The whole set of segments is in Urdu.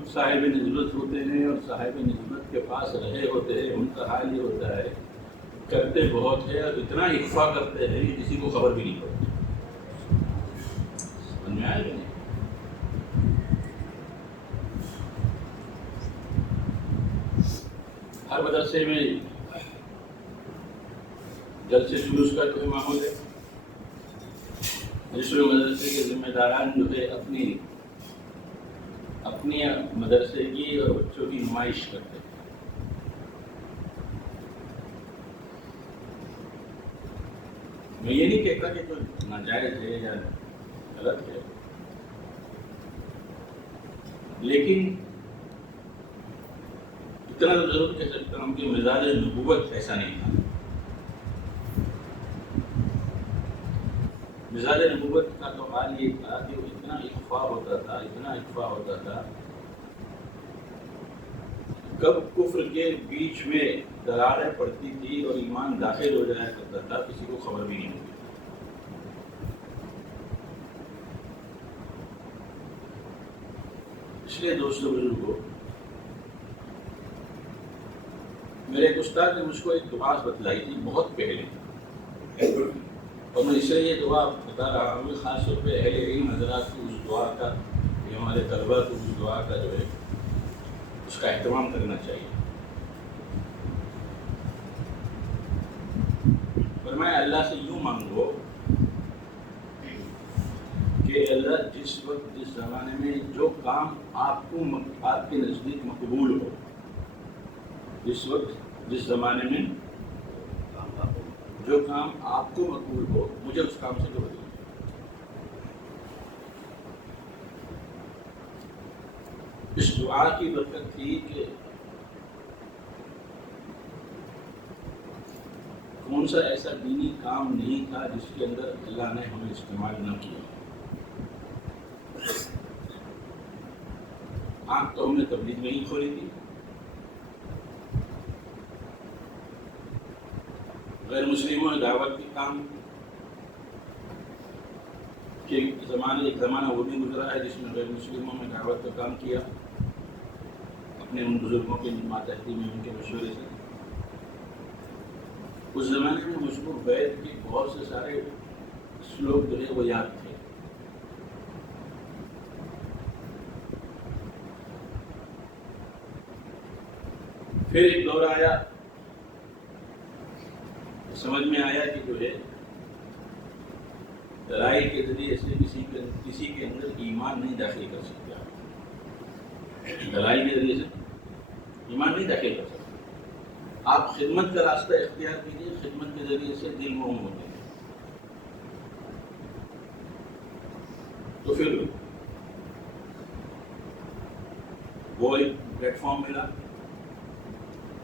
کچھ صاحب نسبت ہوتے ہیں اور صاحب نسبت کے پاس رہے ہوتے ہیں، ان کا حال یہ ہوتا ہے کرتے بہت ہے اور اتنا اخفا کرتے ہیں کہ کسی کو خبر بھی نہیں پڑتی. سمجھ میں آیا کہ نہیں؟ ہر مدرسے میں جلسے جلوس کا کوئی ماحول ہے. دوسرے مدرسے کے ذمہ داران جو ہے اپنی مدرسے کی اور بچوں کی نمائش کرتے ہیں. میں یہ نہیں کہتا کہ کوئی ناجائز ہے یا غلط ہے، لیکن اتنا تو ضرور کہہ سکتا ہوں کہ مزاج نبوت ایسا نہیں تھا. مزاج نبوت کا تو حال یہ تھا کہ وہ اتنا اخفا ہوتا تھا کب کفر کے بیچ میں دراریں پڑتی تھی اور ایمان داخل ہو جایا کرتا تھا کسی کو خبر بھی نہیں ہوتی. اس لیے دوستوں بزرگوں، میرے ایک استاد نے مجھ کو ایک دعا بتلائی تھی بہت پہلے، اور میں اس لیے یہ دعا بتا رہا ہوں خاص طور پہ اہل علم حضرات کو اس دعا کا، ہمارے طلبا کو اس دعا کا جو ہے اس کا اہتمام کرنا چاہیے. فرمایا اللہ سے یوں مانگو کہ اللہ جس وقت جس زمانے میں جو کام آپ کے نزدیک مقبول ہو، جس وقت جس زمانے میں جو کام آپ کو مقبول ہو مجھے اس کام سے جوڑ دیجیے. اس دعا کی برکت تھی کہ کون سا ایسا دینی کام نہیں تھا جس کے اندر اللہ نے ہمیں استعمال نہ کیا. آنکھ تو ہم نے تبلیغ میں ہی کھولی تھی. غیر مسلموں نے دعوت کے کام کے ایک زمانہ وہ بھی گزرا ہے جس میں غیر مسلموں نے دعوت کا کام کیا اپنے ان بزرگوں کے ماتحتی میں، ان کے مشورے سے. اس زمانے میں مجھ کو بیت کے بہت سے سارے شلوک جو ہے وہ یاد تھے. پھر ایک دور آیا، سمجھ میں آیا کہ جو ہے دلائل کے ذریعے سے کسی کے اندر ایمان نہیں داخل کر سکتا. دلائل کے ذریعے سے ایمان نہیں داخل کر سکتا. آپ خدمت کا راستہ اختیار کیجیے، خدمت کے ذریعے سے دل موم ہوتے ہیں. تو پھر وہ ایک پلیٹ فارم ملا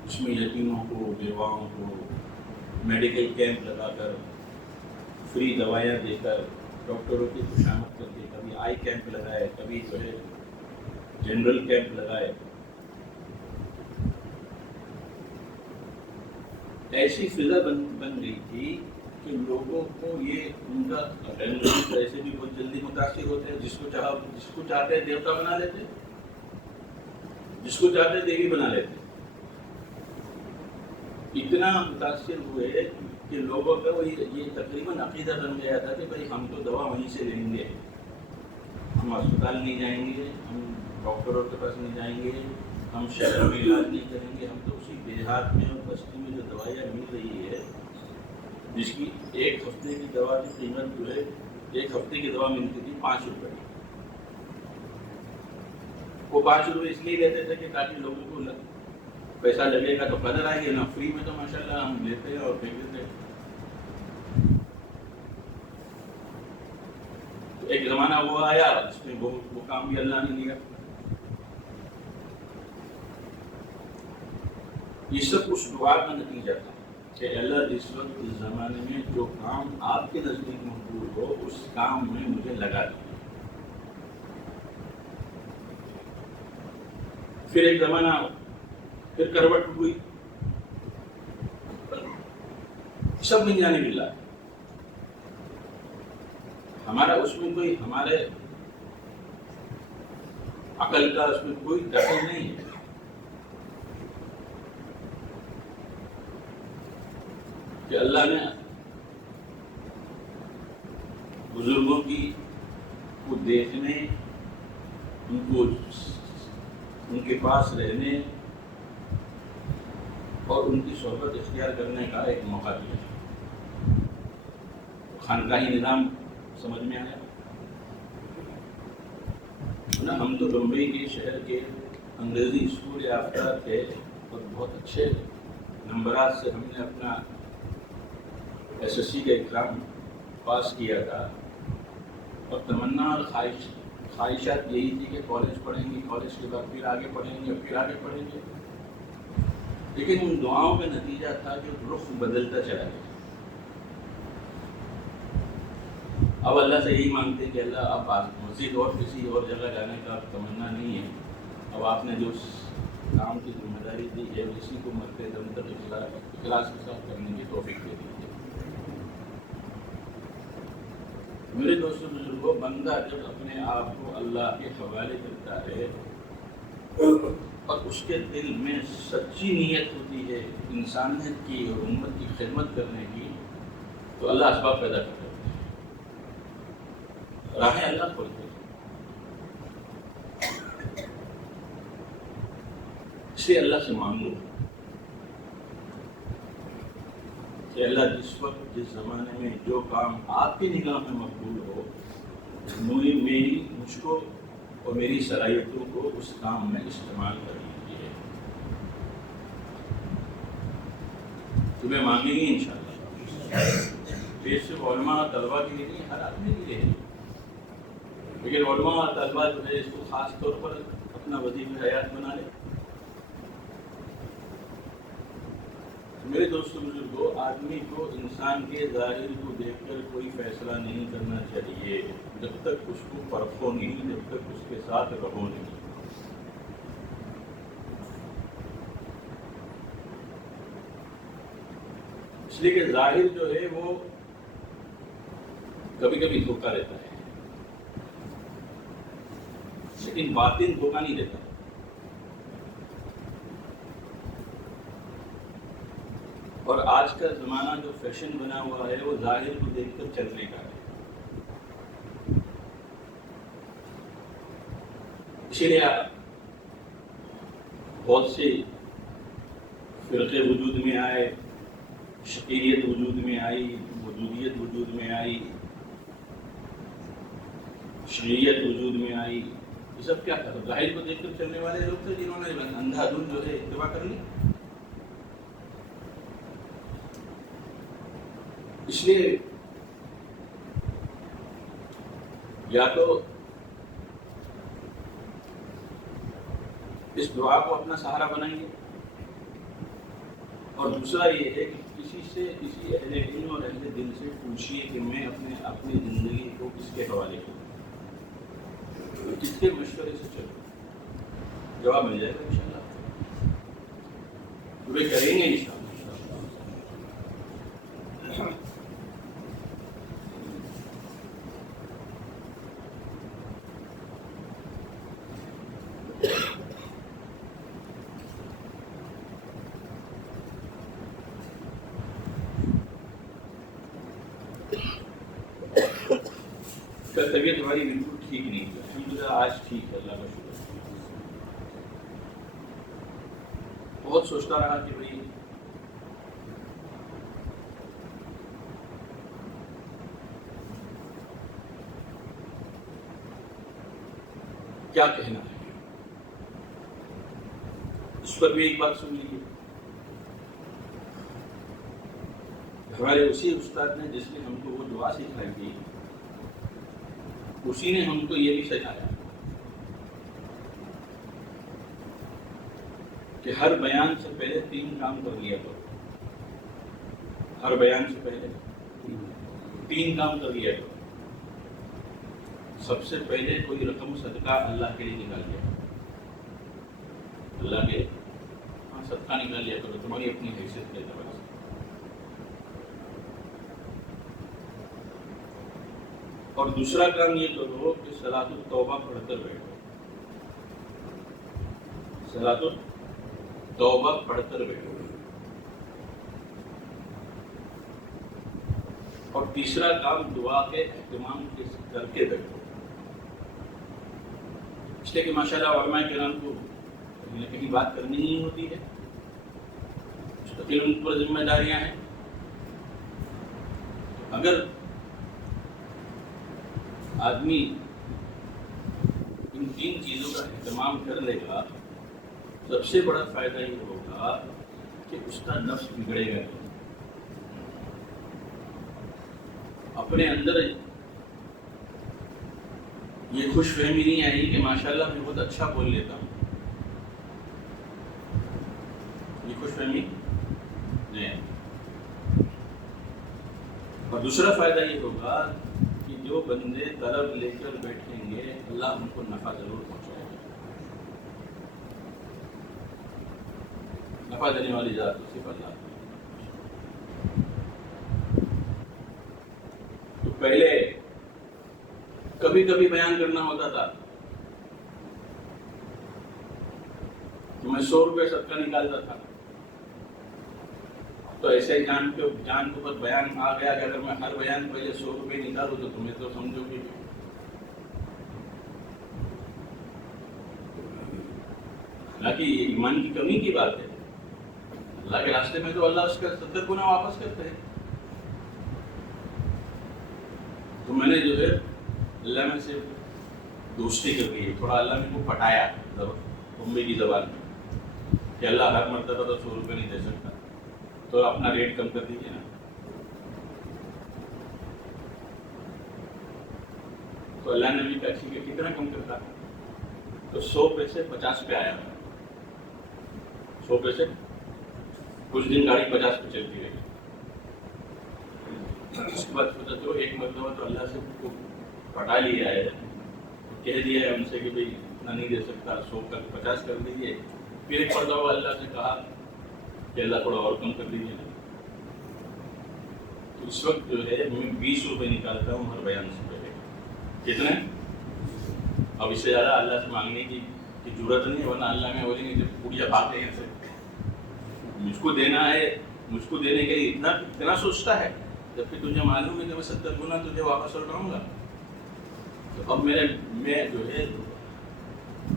جس میں یتیموں کو، بیواؤں کو میڈیکل کیمپ لگا کر، فری دوائیاں دے کر، ڈاکٹروں کی خوشامد کر کے، کبھی آئی کیمپ لگائے، کبھی جو ہے جنرل کیمپ لگائے. ایسی فضا بن گئی تھی کہ لوگوں کو یہ ان کا ایسے بھی بہت جلدی متاثر ہوتے ہیں. جس کو چاہتے ہیں دیوتا بنا لیتے، جس کو چاہتے ہیں دیوی بنا لیتے. اتنا متاثر ہوئے کہ لوگوں کا وہ یہ تقریباً عقیدہ بن گیا تھا کہ بھائی ہم تو دوا وہیں سے لیں گے، ہم اسپتال نہیں جائیں گے، ہم ڈاکٹروں کے پاس نہیں جائیں گے، ہم شہر میں علاج نہیں کریں گے، ہم تو اسی دیہات میں اور بستی میں جو دوائیاں مل رہی ہے، جس کی ایک ہفتے کی دوا کی قیمت جو ہے، ایک ہفتے کی دوا ملتی تھی 5 روپے. وہ 5 روپے اس لیے لیتے تھے کہ تاکہ لوگوں کو پیسہ لگے گا تو قدر آئے گی، نہ فری میں تو ماشاءاللہ ہم لیتے ہیں اور پھینک دیتے ہیں. تو ایک زمانہ وہ آیا جس میں وہ کام بھی اللہ نے لیا. یہ سب اس دعا کا نتیجہ تھا کہ اللہ جس وقت اس زمانے میں جو کام آپ کے نزدیک مقبول ہو اس کام میں مجھے لگا دیا. پھر ایک زمانہ پھر کروٹ ہوئی، سب من جانب اللہ. ہمارا اس میں کوئی عقل کا اس میں کوئی دخل نہیں ہے. کہ اللہ نے بزرگوں کی کو دیکھنے، ان کے پاس رہنے اور ان کی صحبت اختیار کرنے کا ایک موقع دیا. خانقاہی نظام سمجھ میں آیا نا. ہم تو بمبئی کے شہر کے انگریزی اسکول یافتہ تھے اور بہت اچھے نمبرات سے ہم نے اپنا SSC کا ایگزام پاس کیا تھا. اور تمنا اور خواہشات یہی تھی کہ کالج پڑھیں گے، کالج کے بعد پھر آگے پڑھیں گے، پھر آگے پڑھیں گے. لیکن ان دعاؤں کا نتیجہ تھا کہ رخ بدلتا چلا گیا. اب اللہ سے یہی مانگتے ہیں کہ اللہ اب مزید اور کسی اور جگہ جانے کا تمنا نہیں ہے. اب آپ نے جو کام کی ذمہ داری دی ہے اسی کو مرتے دم تک اخلاص کے ساتھ کرنے کی توفیق دے دیجیے. میرے دوستوں بزرگوں، بندہ جب اپنے آپ کو اللہ کے حوالے کرتا ہے اور اس کے دل میں سچی نیت ہوتی ہے انسانیت کی اور امت کی خدمت کرنے کی، تو اللہ اسباب پیدا کرتا ہے، راہیں اللہ کھولتے ہیں. اس لیے اللہ سے مانگو کہ اللہ جس وقت جس زمانے میں جو کام آپ کی نگاہ میں مقبول ہو، مجھ کو اور میری صلاحیتوں کو اس کام میں استعمال کر لیجیے. تمہیں مانگیں گے انشاءاللہ. یہ صرف علماء طلباء کے لیے نہیں، ہر آدمی کے لیے ہے. لیکن علماء اور طلباء جو ہے اس کو خاص طور پر اپنا وظیفہ حیات بنا لے. میرے دوستوں بزرگوں، آدمی کو انسان کے ظاہر کو دیکھ کر کوئی فیصلہ نہیں کرنا چاہیے جب تک اس کو پرکھو نہیں، جب تک اس کے ساتھ رہو نہیں. اس لیے کہ ظاہر جو ہے وہ کبھی کبھی دھوکہ دیتا ہے، لیکن باطن دھوکہ نہیں دیتا. اور آج کا زمانہ جو فیشن بنا ہوا ہے وہ ظاہر کو دیکھ کر چلنے کا ہے. اسی لیے بہت سے فرقے وجود میں آئے، شقیریت وجود میں آئی، وجودیت وجود میں آئی، شریعت وجود میں آئی. یہ سب کیا تھا؟ ظاہر کو دیکھ کر چلنے والے لوگ تھے جنہوں نے اندھا دھند جو ہے اتباع کر لی. اس لیے یا تو اس دعا کو اپنا سہارا بنائیے، اور دوسرا یہ ہے کہ کسی اہل علم اور اہل دل سے پوچھیے کہ میں اپنی زندگی کو کس کے حوالے کروں، کس کے مشورے سے چلوں. جواب مل جائے گا انشاءاللہ. پورے کریں گے انشاءاللہ. طبیعت ہماری بالکل ٹھیک نہیں ہے، الحمدللہ آج ٹھیک ہے، اللہ کا شکر. بہت سوچتا رہا کہ بھائی کیا کہنا ہے. اس پر بھی ایک بات سن لیجیے. ہمارے اسی استاد نے جس نے ہم کو وہ دعا سکھائی تھی، اسی نے ہم کو یہ بھی سکھایا کہ ہر بیان سے پہلے 3 کام کر لیا کرو. ہر بیان سے پہلے 3 کام کر لیا کرو. سب سے پہلے کوئی رقم صدقہ اللہ کے لیے نکال لیا، اللہ کے صدقہ نکال لیا کرو تمہاری اپنی حیثیت کے اعتبار سے. اور دوسرا کام یہ کرو کہ صلاۃ التوبہ پڑھ کر بیٹھو. صلاۃ توبہ پڑھ کر بیٹھو، اور تیسرا کام دعا کے اہتمام کر کے بیٹھو، اس لیے کہ ماشاءاللہ علماء کرام کو کہیں نہ کہیں بات کرنی ہی ہوتی ہے، مستقل ان پر ذمہ داریاں ہیں۔ اگر آدمی ان 3 چیزوں کا اہتمام کر لے گا، سب سے بڑا فائدہ یہ ہوگا کہ اس کا نفس بگڑے گا، اپنے اندر یہ خوش فہمی نہیں آئی کہ ماشاءاللہ میں بہت اچھا بول لیتا ہوں، یہ خوش فہمی نہیں آئی۔ اور دوسرا فائدہ یہ ہوگا کہ جو بندے طلب لے کر بیٹھیں گے اللہ ان کو نفع ضرور پہنچائے گا، نفع دینے والی ذات صرف اللہ۔ تو پہلے کبھی کبھی بیان کرنا ہوتا تھا کہ میں 100 روپے صدقہ نکالتا تھا، تو ایسے جان کے اوپر بیان آ گیا کہ اگر میں ہر بیان پہلے 100 روپے نکالوں تو تمہیں تو سمجھو گے حالانکہ یہ ایمان کی کمی کی بات ہے۔ اللہ کے راستے میں تو اللہ اس کا 70 گنا واپس کرتے ہیں۔ تو میں نے جو ہے اللہ میں سے دوستی کر لی، تھوڑا اللہ نے کو پٹایا امی کی زبان میں کہ اللہ ہر مرتبہ تو 100 روپے نہیں دے سکتا، تو اپنا ریٹ کم کر دیجیے نا۔ تو اللہ نے بھی کہا ٹھیک ہے، کتنا کم کرتا؟ تو 100 پیسے 50 پہ آیا، 100 پیسے کچھ دن گاڑی 50 پہ چلتی رہی۔ اس کے بعد سوچا تو ایک مرتبہ تو اللہ سے کو پٹا لیا ہے، کہہ دیا ہے ان سے کہ بھائی اتنا نہیں دے سکتا، 100 کا 50 کر دیجیے۔ پھر ایک مرتبہ اللہ سے کہا کہ اللہ تھوڑا اور کم کر دیجیے۔ تو اس وقت جو ہے میں 20 روپے نکالتا ہوں ہر بیان سے پہلے۔ کتنے؟ اب اس سے زیادہ اللہ سے مانگنے کی ضرورت نہیں ہے، ورنہ اللہ میں بولیں گے جب پوریا بات ہے سے مجھ کو دینا ہے، مجھ کو دینے کے لیے اتنا سوچتا ہے، جبکہ تجھے معلوم ہے کہ میں 70 گنا تجھے واپس لوٹاؤں گا۔ تو اب میں جو ہے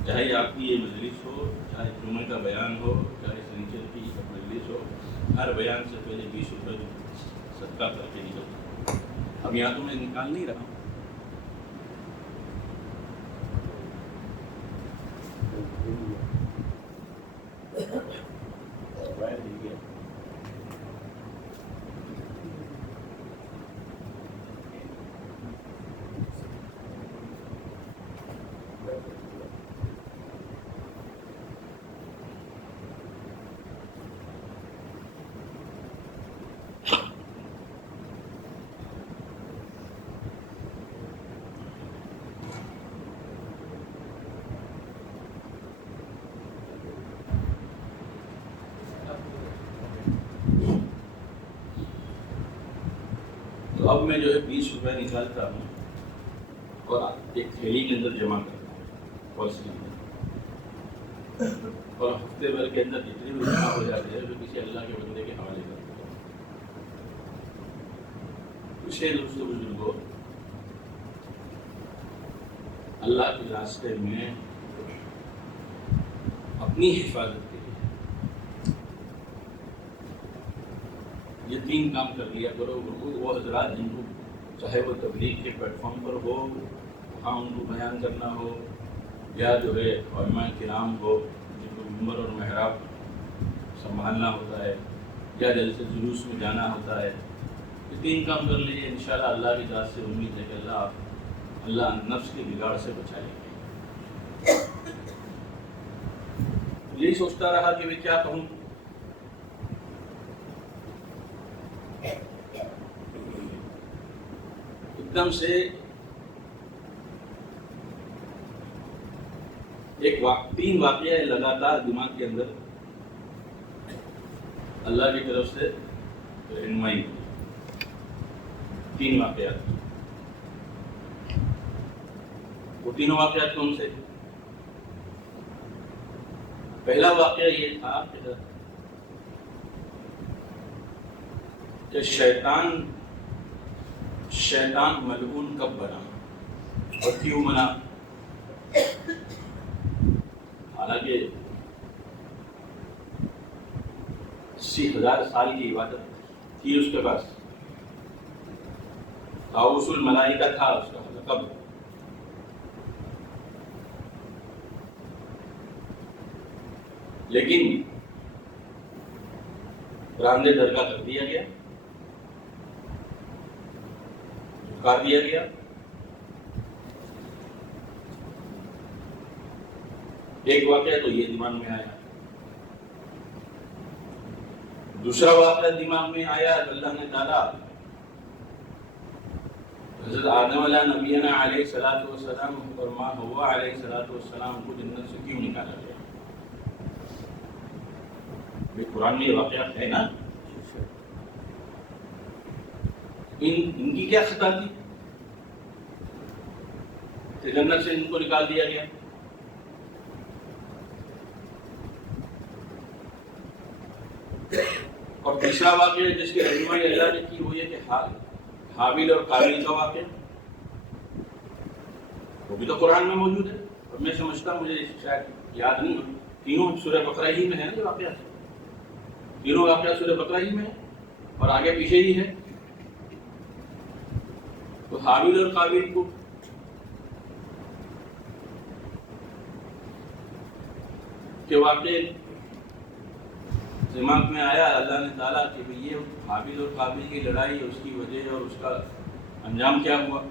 چاہے آپ کی یہ مجلس ہو، چاہے جمعہ کا بیان ہو، چاہے سنیچر کی مجلس ہو، ہر بیان سے پہلے 20 روپے صدقہ کر کے نکلتا ہوں۔ اب یہاں تو میں نکال نہیں رہا ہوں، تو اب میں جو ہے 20 روپے نکالتا ہوں اور ایک تھیلی کے اندر جمع کرتا ہوں، پرس کے اندر، اور ہفتے بھر کے اندر جتنے بھی جمع ہو جاتے ہیں جو کسی اللہ کے بندے کے حوالے کرتے ہیں۔ اسے دوستوں بزرگوں، اللہ کے راستے میں اپنی حفاظت کے لیے یہ 3 کام کر لیا کرو۔ وہ حضرات جن کو چاہے وہ تبلیغ کے پلیٹ فارم پر ہو، وہاں ان کو بیان کرنا ہو، یا جو ہے علماء کرام ہو جن کو منبر اور محراب سنبھالنا ہوتا ہے، یا جلسے جلوس میں جانا ہوتا ہے، یہ 3 کام کر لیجیے، انشاءاللہ اللہ کی ذات سے امید ہے کہ اللہ نفس کے بگاڑ سے بچائے گا۔ یہی سوچتا رہا کہ میں کیا کہوں، ایک دم سے ایک 3 واقعہ لگاتار دماغ کے اندر اللہ کی طرف سے رہنمائی ہوئی۔ 3 واقعات، وہ تینوں واقعات کون سے؟ پہلا واقعہ یہ تھا کہ شیطان ملعون کب بنا اور کیوں بنا؟ حالانکہ 80,000 سال کی عبادت تھی اس کے پاس، طاؤس الملائکہ تھا اس کا لقب، لیکن راندے درگاہ کر دیا گیا، جھکا دیا گیا۔ ایک واقعہ تو یہ دماغ میں آیا، دوسرا واقعہ دماغ میں آیا، اللہ نے تعالیٰ حضرت آدم علیہ نبینا علیہ السلام اور ماں حوا علیہ السلام کو جنت سے کیوں نکالا گیا؟ قرآن میں یہ واقعہ ہے نا، ان کی کیا خطا تھی کہ جنت سے ان کو نکال دیا گیا؟ اور تیسرا واقعہ جس کی رہنمائی اللہ نے کی وہ یہ کہ حابیل اور قابیل کا واقعہ، وہ بھی تو قرآن میں موجود ہے، اور میں سمجھتا ہوں، مجھے شاید یاد نہیں، تینوں سورہ بقرہ ہی میں ہے نا یہ واقعہ، تینوں واقعہ سورہ بقرہ ہی میں ہے اور آگے پیچھے ہی ہے۔ تو حابیل اور قابیل کو کے واقعے دماغ میں آیا اللہ نے تعالیٰ کہ یہ حابیل اور قابیل کی لڑائی، اس کی وجہ اور اس کا انجام کیا ہوا۔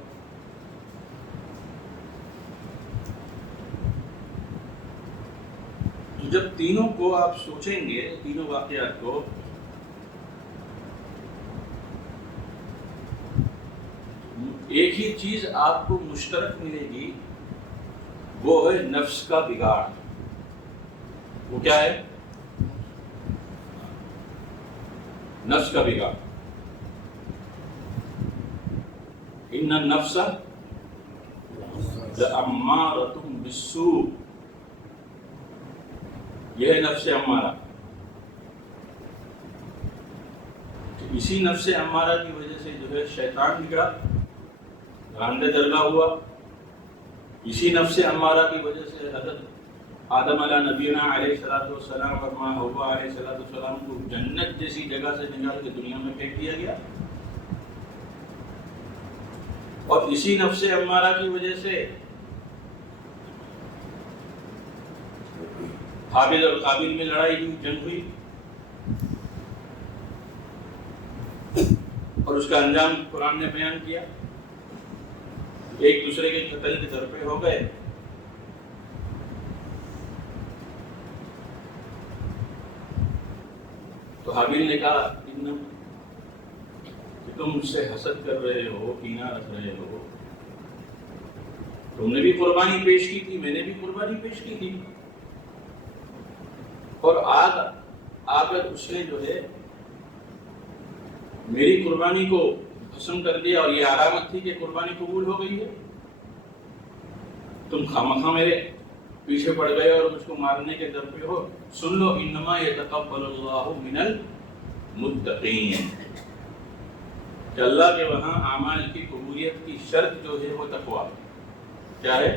جب تینوں کو آپ سوچیں گے، تینوں واقعات کو، ایک ہی چیز آپ کو مشترک ملے گی، وہ ہے نفس کا بگاڑ۔ وہ کیا ہے؟ نفس کا بگاڑ۔ ان النفس لامارۃ بالسوء، یہ ہے نفس امارہ۔ اسی نفس امارہ کی وجہ سے جو ہے شیطان بگڑا، راندے درگاہ ہوا۔ اسی نفس امارہ کی وجہ سے حضرت آدم علیہ نبینا علیہ السلام اور ماں حوا علیہ السلام کو جنت جیسی جگہ سے نکال کے دنیا میں پھینک دیا گیا، اور اسی نفس امارہ کی وجہ سے حابیل اور قابیل میں لڑائی ہوئی، جنگ ہوئی، اور اس کا انجام قرآن نے بیان کیا، ایک دوسرے کے قتل کے در پہ ہو گئے۔ تو حابیل نے کہا کہ تم مجھ سے حسد کر رہے ہو، کینہ رکھ رہے ہو، تم نے بھی قربانی پیش کی تھی، میں نے بھی قربانی پیش کی تھی، اور آگر اس نے جو ہے میری قربانی کو پسند کر دیا، اور یہ علامت تھی کہ قربانی قبول ہو گئی ہے، تم خامخواہ میرے پیچھے پڑ گئے اور مجھ کو مارنے کے در پہ ہو۔ سن لو، انما یتقبل اللہ من المتقین، کہ اللہ کے وہاں اعمال کی قبولیت کی شرط جو ہے وہ تقویٰ۔ کیا ہے؟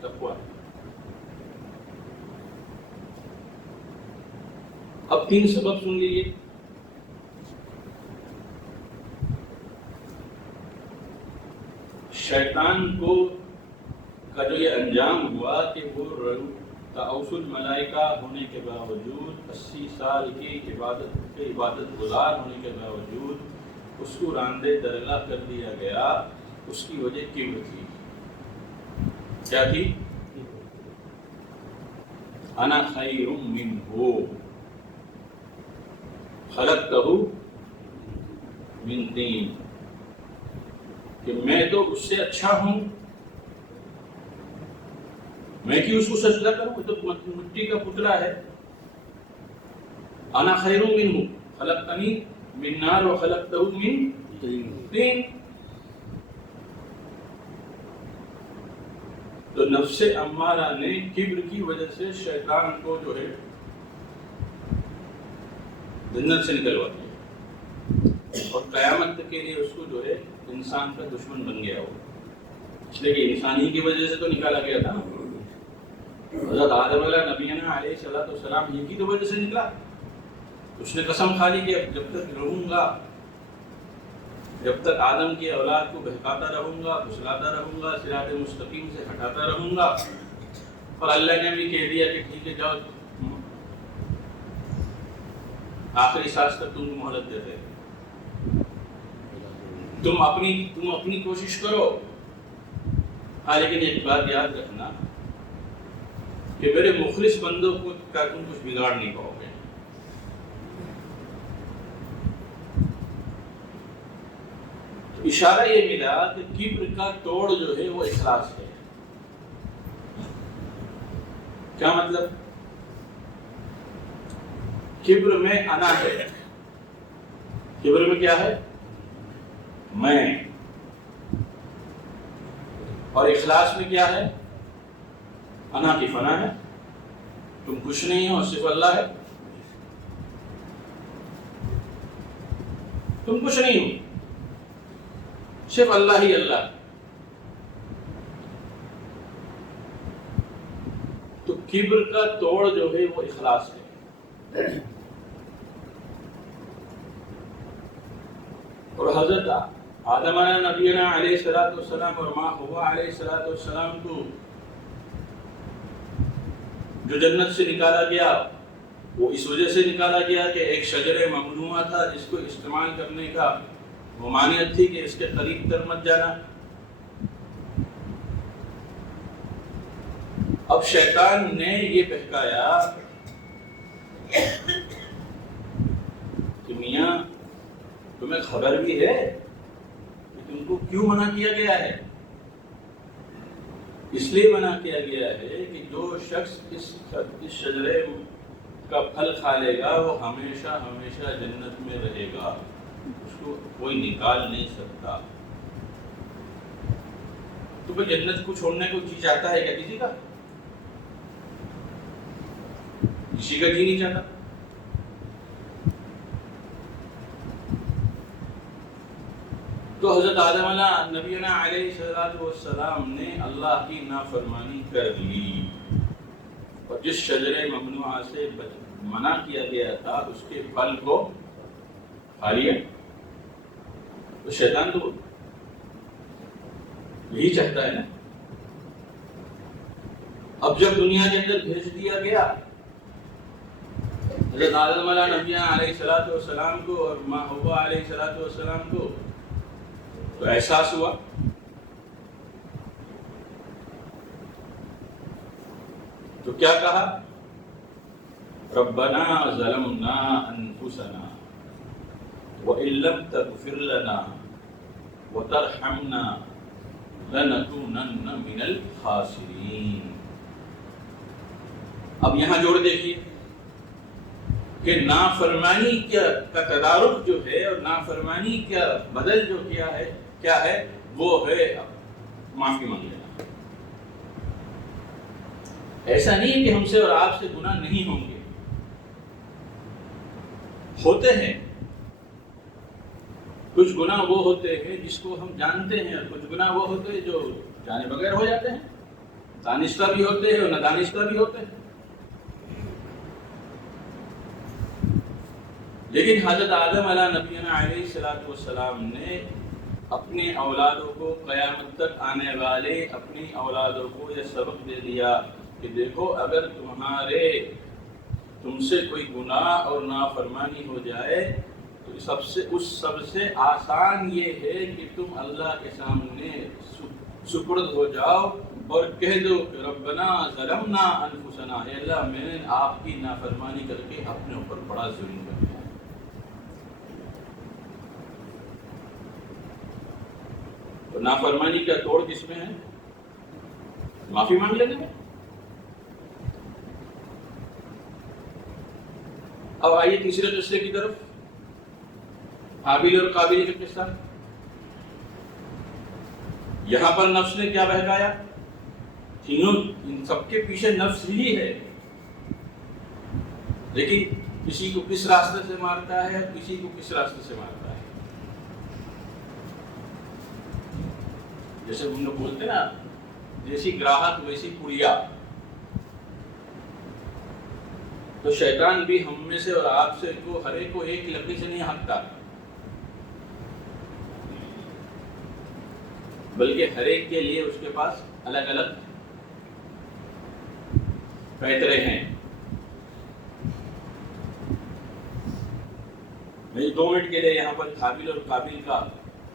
تقویٰ۔ اب 3 سبق سن لیجیے۔ شیطان کو کا جو یہ انجام ہوا کہ وہ طاؤس الملائکہ ہونے کے باوجود، 80 سال کی عبادت گزار ہونے کے باوجود اس کو راندے درگاہ کر دیا گیا، اس کی وجہ کبر تھی۔ کیا تھی؟ انا خیر منہ خلقتہ من طین، کہ میں تو اس سے اچھا ہوں، میں کیوں اس کو سجدہ کروں، وہ تو مٹی کا پتلا ہے۔ انا خیر منہ خلقتنی من نار وخلقتہ من طین۔ تو نفس امارہ نے کبر کی وجہ سے شیطان کو جو ہے جنت سے نکلوا دیا، اور قیامت تک کے لیے اس کو جو ہے انسان کا دشمن بن گیا ہو، اس لیے کہ انسان ہی کی وجہ سے تو نکالا گیا تھا نا۔ حضرت آدم علیہ نبینا علیہ السلام ہی کی تو وجہ سے نکلا، اس نے قسم کھا لی کہ جب تک رہوں گا، جب تک آدم کی اولاد کو بہکاتا رہوں گا، پھسلاتا رہوں گا، صراط مستقیم سے ہٹاتا رہوں گا۔ اور اللہ نے بھی کہہ دیا کہ ٹھیک ہے جاؤ، آخری سانس تک تم کو مہلت دیتے، تم اپنی کوشش کرو، ہاں لیکن ایک بات یاد رکھنا کہ میرے مخلص بندوں کو کا تم کچھ بگاڑ نہیں پاؤ گے۔ اشارہ یہ ملا کہ کبر کا توڑ جو ہے وہ اخلاص ہے۔ کیا مطلب؟ کبر میں انا ہے، کبر میں کیا ہے؟ میں، اور اخلاص میں کیا ہے؟ انا کی فنا ہے، تم کچھ نہیں ہو، صرف اللہ ہے، تم کچھ نہیں ہو، صرف اللہ ہی اللہ۔ تو کبر کا توڑ جو ہے وہ اخلاص ہے۔ اور حضرت آدم نبینا علیہ السلام اور ماں حوا علیہ السلام کو جو جنت سے نکالا گیا وہ اس وجہ سے نکالا گیا کہ ایک شجر ممنوعہ تھا جس کو استعمال کرنے کا ممانعت تھی کہ اس کے قریب تر مت جانا۔ اب شیطان نے یہ بہکایا کہ میاں تمہیں خبر بھی ہے کہ تم کو کیوں منع کیا گیا ہے؟ اس لیے منع کیا گیا ہے کہ جو شخص اس شجرے کا پھل کھا لے گا وہ ہمیشہ ہمیشہ جنت میں رہے گا، اس کو کوئی نکال نہیں سکتا۔ تو کوئی جنت کو چھوڑنے کو جی چاہتا ہے کیا کسی کا؟ کسی کا جی نہیں چاہتا۔ تو حضرت آدم علیہ نبینا علیہ السلام نے اللہ کی نافرمانی کر لی، اور جس شجرے ممنوعہ سے منع کیا گیا تھا اس کے پھل کو کھا لیا۔ تو شیطان تو یہی چاہتا ہے نا۔ اب جب دنیا کے اندر بھیج دیا گیا حضرت آدم علیہ نبینا علیہ السلام کو اور ماں حوا علیہ السلام کو، تو احساس ہوا تو کیا کہا؟ ربنا ظلمنا انفسنا وان لم تغفر لنا وترحمنا لنکونن من الخاسرین۔ اب یہاں جوڑ دیکھیے کہ نافرمانی کا تدارک جو ہے اور نافرمانی کا بدل جو کیا ہے وہ ہے معافی مانگ لینا۔ ایسا نہیں ہے کہ ہم سے اور آپ سے گناہ نہیں ہوں گے، ہوتے ہیں۔ کچھ گناہ وہ ہوتے ہیں جس کو ہم جانتے ہیں، اور کچھ گناہ وہ ہوتے ہیں جو جانے بغیر ہو جاتے ہیں، دانستہ بھی ہوتے ہیں اور نادانستہ بھی ہوتے ہیں۔ لیکن حضرت آدم علیہ نبینا علیہ السلام نے اپنے اولادوں کو، قیامت تک آنے والے اپنی اولادوں کو یہ سبق دے دیا کہ دیکھو اگر تم سے کوئی گناہ اور نافرمانی ہو جائے تو سب سے آسان یہ ہے کہ تم اللہ کے سامنے سپرد ہو جاؤ اور کہہ دو کہ ربنا ظلمنا انفسنا، اے اللہ میں نے آپ کی نافرمانی کر کے اپنے اوپر بڑا ظلم کر دیا۔ تو نافرمانی کا توڑ کس میں ہے؟ معافی مانگ لینے میں۔ اب آئیے تیسرے قصے کی طرف، حابیل اور قابیل کا قصہ۔ یہاں پر نفس نے کیا بہکایا؟ تینوں ان سب کے پیچھے نفس ہی ہے، لیکن کسی کو کس راستے سے مارتا ہے اور کسی کو کس راستے سے مارتا ہے. جیسے ہم لوگ بولتے ہیں نا، جیسی گراہک ویسی پڑیا. تو شیطان بھی ہم میں سے اور آپ سے کو ہر ایک کو ایک لکڑی سے نہیں ہانکتا، بلکہ ہر ایک کے لیے اس کے پاس الگ الگ پیترے ہیں. میں 2 منٹ کے لیے یہاں پر حابیل اور قابیل کا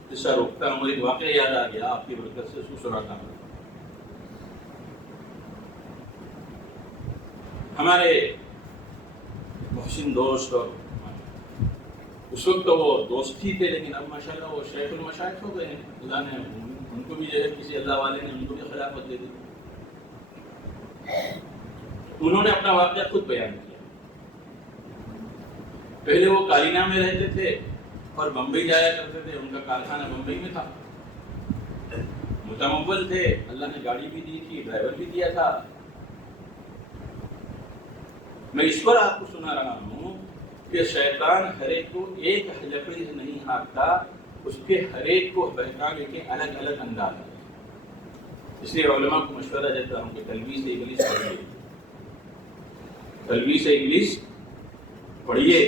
قصہ روکتا ہوں. ایک واقعہ یاد آ گیا، آپ کی برکت سے سناتا ہوں. ہمارے محسن دوست، اور اس وقت تو وہ دوست ہی تھے، لیکن اب ماشاءاللہ وہ شیخ المشائخ ہو گئے ہیں. اللہ نے ان کو بھی جو ہے کسی اللہ والے نے ان کو بھی خلافت دے دی. انہوں نے اپنا واقعہ خود بیان کیا. پہلے وہ کالینہ میں رہتے تھے اور بمبئی جایا کرتے تھے. ان کا کارخانہ بمبئی میں تھا. متمول تھے، اللہ نے گاڑی بھی دی تھی، ڈرائیور بھی دیا تھا. میں اس پر آپ کو سنا رہا ہوں کہ شیطان ہر ایک کو ایک لکڑی سے نہیں ہانکتا، اس کے ہر ایک کو بہکانے کے الگ الگ انداز ہیں. اس لیے علماء کو مشورہ دیتا ہوں کہ تلبیس ابلیس پڑھیے، تلبیس ابلیس پڑھیے،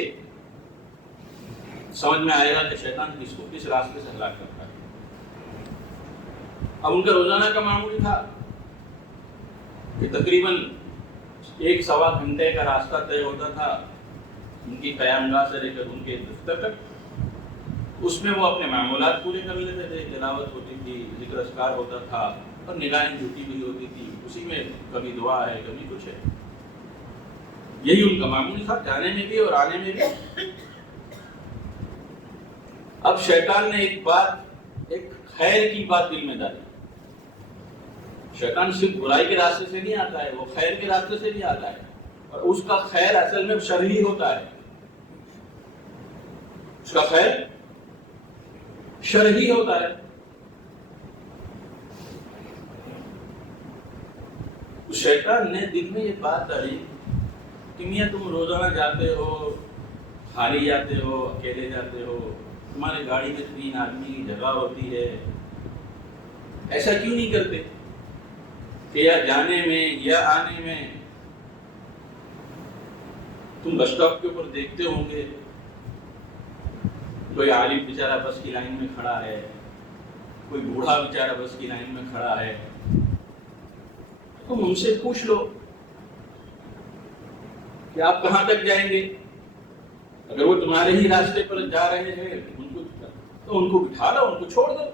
سمجھ میں آئے گا کہ شیطان کس کو کس راستے سے ہلاک کرتا ہے. اب ان کا روزانہ کا معمول تھا کہ تقریباً 1-1.25 گھنٹے کا راستہ طے ہوتا تھا ان کی قیام گاہ سے لے کر ان کے دفتر تک. اس میں وہ اپنے معمولات پورے کر لیتے تھے. تلاوت ہوتی تھی، ذکر اذکار ہوتا تھا، اور نگاہیں جھکی ہوئی ہوتی تھی. اسی میں کبھی دعا ہے، کبھی کچھ ہے. یہی ان کا معمول تھا، جانے میں بھی اور آنے میں بھی. اب شیطان نے ایک خیر کی بات دل میں ڈالی. شیطان صرف برائی کے راستے سے نہیں آتا ہے، وہ خیر کے راستے سے بھی آتا ہے. اور اس کا خیر اصل میں شرعی ہوتا ہے. اس کا خیر شرعی ہوتا ہے. شیطان نے دل میں یہ بات ڈالی کہ میاں تم روزانہ جاتے ہو، خالی جاتے ہو، اکیلے جاتے ہو، تمہاری گاڑی میں 3 آدمی کی جگہ ہوتی ہے، ایسا کیوں نہیں کرتے کہ یا جانے میں یا آنے میں تم بس اسٹاپ کے اوپر دیکھتے ہوں گے کوئی عالم بیچارہ بس کی لائن میں کھڑا ہے، کوئی بوڑھا بیچارہ بس کی لائن میں کھڑا ہے، تم ان سے پوچھ لو کہ آپ کہاں تک جائیں گے. اگر وہ تمہارے ہی راستے پر جا رہے ہیں تو ان کو بٹھا لو، ان کو چھوڑ دو.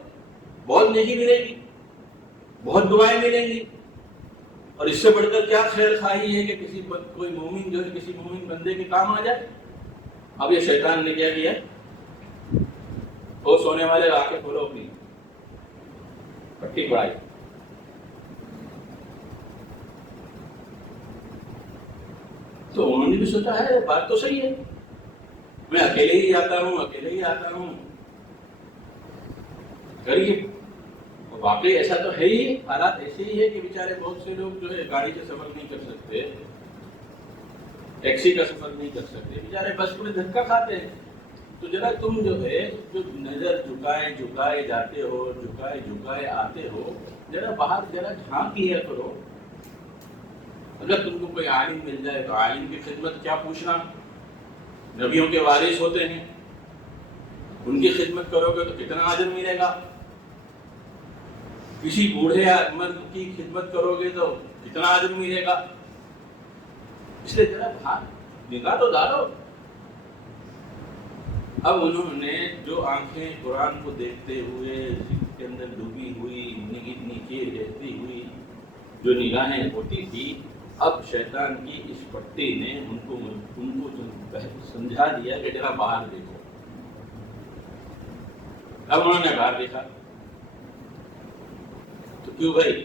بہت نیکی ملے گی، بہت دعائیں ملیں گی. اور اس سے بڑھ کر کیا خیر خواہی ہے کہ کوئی مومن جو ہے کسی مومن بندے کے کام آ جائے. اب یہ شیطان نے کیا کیا، وہ سونے والے آنکھیں کھولو، اپنی پٹی پڑائی. تو انہوں نے بھی سوچا ہے بات تو صحیح ہے، میں اکیلے ہی جاتا ہوں، اکیلے ہی آتا ہوں. اگر یہ واقعی ایسا تو ہے ہی، حالات ایسے ہی ہے کہ بیچارے بہت سے لوگ جو ہے گاڑی سے سفر نہیں کر سکتے، ٹیکسی کا سفر نہیں کر سکتے، بیچارے بس میں دھکا کھاتے ہیں. تو ذرا تم جو ہے جو نظر جھکائے جاتے ہو، جھکائے آتے ہو، ذرا باہر ذرا جھانک لیا کرو. اگر تم کو کوئی عالم مل جائے تو عالم کی خدمت کیا پوچھنا، نبیوں کے وارث ہوتے ہیں، ان کی خدمت کرو گے تو کتنا اجر ملے گا. کسی بوڑھے مرد کی خدمت کرو گے تو کتنا اجر ملے گا. اس لیے ذرا باہر نگاہ تو ڈالو. اب انہوں نے جو آنکھیں قرآن کو دیکھتے ہوئے ذکر کے اندر ڈوبی ہوئی، نیچے رہتی ہوئی جو نگاہیں ہوتی تھی، اب شیطان کی اس پٹی نے ان کو سمجھا دیا کہ ذرا باہر دیکھو. اب انہوں نے باہر دیکھا تو کیوں بھائی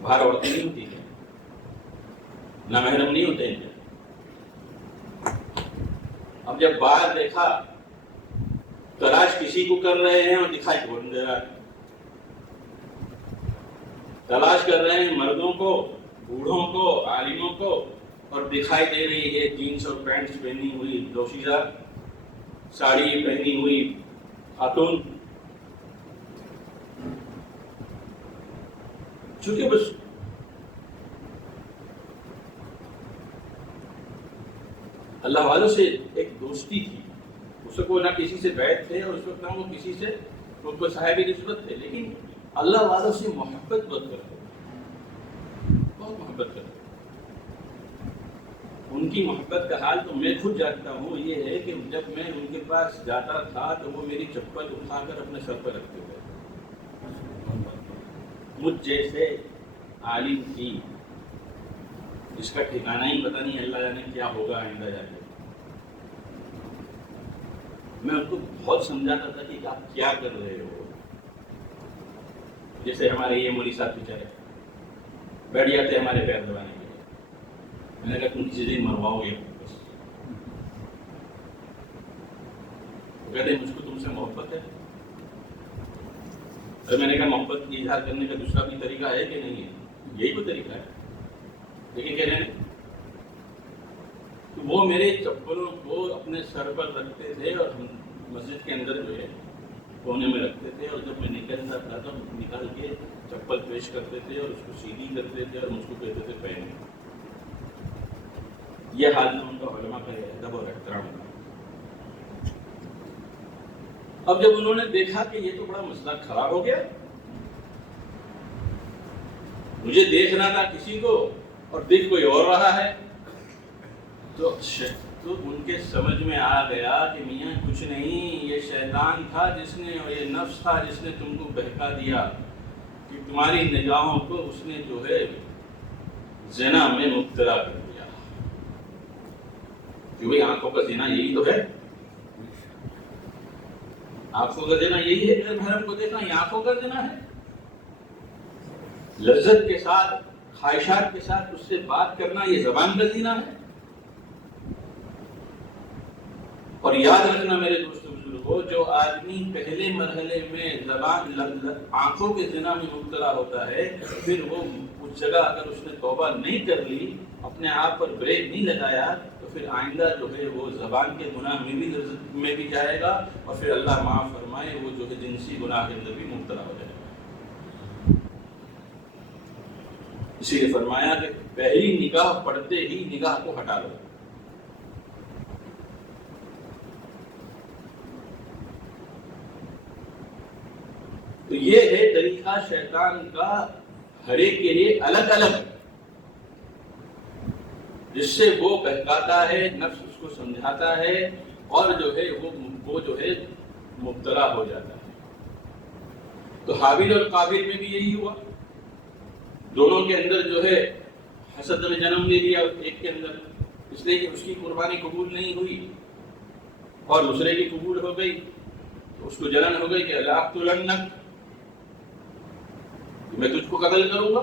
باہر عورتیں نہیں ہوتی ہیں، نامحرم نہیں ہوتے ہیں. اب جب باہر دیکھا تلاش کسی کو کر رہے ہیں اور دکھائی کون دے رہا ہے. تلاش کر رہے ہیں مردوں کو، بوڑھوں کو، عالموں کو، اور دکھائی دے رہی ہے جینس اور پینٹس پہنی ہوئی دوشیزہ ساڑی پہنی ہوئی خاتون. چونکہ بس اللہ والوں سے ایک دوستی تھی، اس وقت وہ نہ کسی سے بیعت تھے اور اس وقت نہ وہ کسی سے کو صاحب نسبت تھے، لیکن اللہ والوں سے محبت بہت کرتے، بہت محبت کرتے. ان کی محبت کا حال تو میں خود جانتا ہوں. یہ ہے کہ جب میں ان کے پاس جاتا تھا تو وہ میری چپل اٹھا کر اپنے سر پر رکھتے تھے. مجھ جیسے عالم کی جس کا ٹھکانہ ہی پتہ نہیں اللہ جانے کیا ہوگا آئندہ جا کے. میں ان کو بہت سمجھاتا تھا کہ آپ کیا کر رہے ہو. جیسے ہمارے یہ مولی صاحب بیچارے بیٹھ جاتے ہمارے پیر دبانے کے لیے. میں نے کہا تم کسی دن مرواؤ گے بس. وہ کہتے ہیں مجھ کو تم سے محبت ہے. اور میں نے کہا محبت کی اظہار کرنے کا دوسرا بھی طریقہ ہے کہ نہیں ہے؟ یہی تو طریقہ ہے. لیکن کہہ رہے ہیں تو وہ میرے چپلوں کو اپنے سر پر رکھتے تھے اور مسجد کے اندر جو ہے کونے میں رکھتے تھے، اور جب میں نکلتا تھا تو نکال کے چپل پیش کرتے تھے اور اس کو سیدھی کرتے تھے اور مجھ کو کہتے تھے پہنے. یہ حال میں ان کا علماء کا ادب اور احترام تھا. اب جب انہوں نے دیکھا کہ یہ تو بڑا مسئلہ خراب ہو گیا، مجھے دیکھنا تھا کسی کو اور دیکھ کوئی اور رہا ہے، تو ان کے سمجھ میں آ گیا کہ میاں کچھ نہیں، یہ شیطان تھا جس نے، اور یہ نفس تھا جس نے تم کو بہکا دیا کہ تمہاری نگاہوں کو اس نے جو ہے زنا میں مبتلا کر دیا. کہ بھئی آنکھوں کا زنا یہی تو ہے، آنکھوں کا زنا یہی ہے، غیر محرم کو دیکھنا یہ آنکھوں کا زنا ہے. لذت کے ساتھ، خواہشات کے ساتھ اس سے بات کرنا یہ زبان کا زنا ہے. اور یاد رکھنا میرے دوستوں بزرگوں، جو آدمی پہلے مرحلے میں زبان آنکھوں کے زنا میں مبتلا ہوتا ہے، پھر وہ اس جگہ اگر اس نے توبہ نہیں کر لی، اپنے آپ پر بریک نہیں لگایا، تو پھر آئندہ جو ہے وہ زبان کے گناہ میں بھی جائے گا، اور پھر اللہ معاف فرمائے وہ جو ہے جنسی گناہ کے اندر بھی مبتلا ہو جائے گا. اسی لیے فرمایا کہ پہلی نگاہ پڑتے ہی نگاہ کو ہٹا لو. تو یہ ہے طریقہ شیطان کا ہر ایک کے لیے الگ الگ، جس سے وہ بہکاتا ہے، نفس اس کو سمجھاتا ہے، اور جو ہے وہ جو ہے مبتلا ہو جاتا ہے. تو حابیل اور قابیل میں بھی یہی ہوا. دونوں کے اندر جو ہے حسد نے جنم لے لیا ایک کے اندر، اس لیے کہ اس کی قربانی قبول نہیں ہوئی اور دوسرے کی قبول ہو گئی، تو اس کو جلن ہو گئی کہ لأقتلنک، میں تجھ کو قتل کروں گا.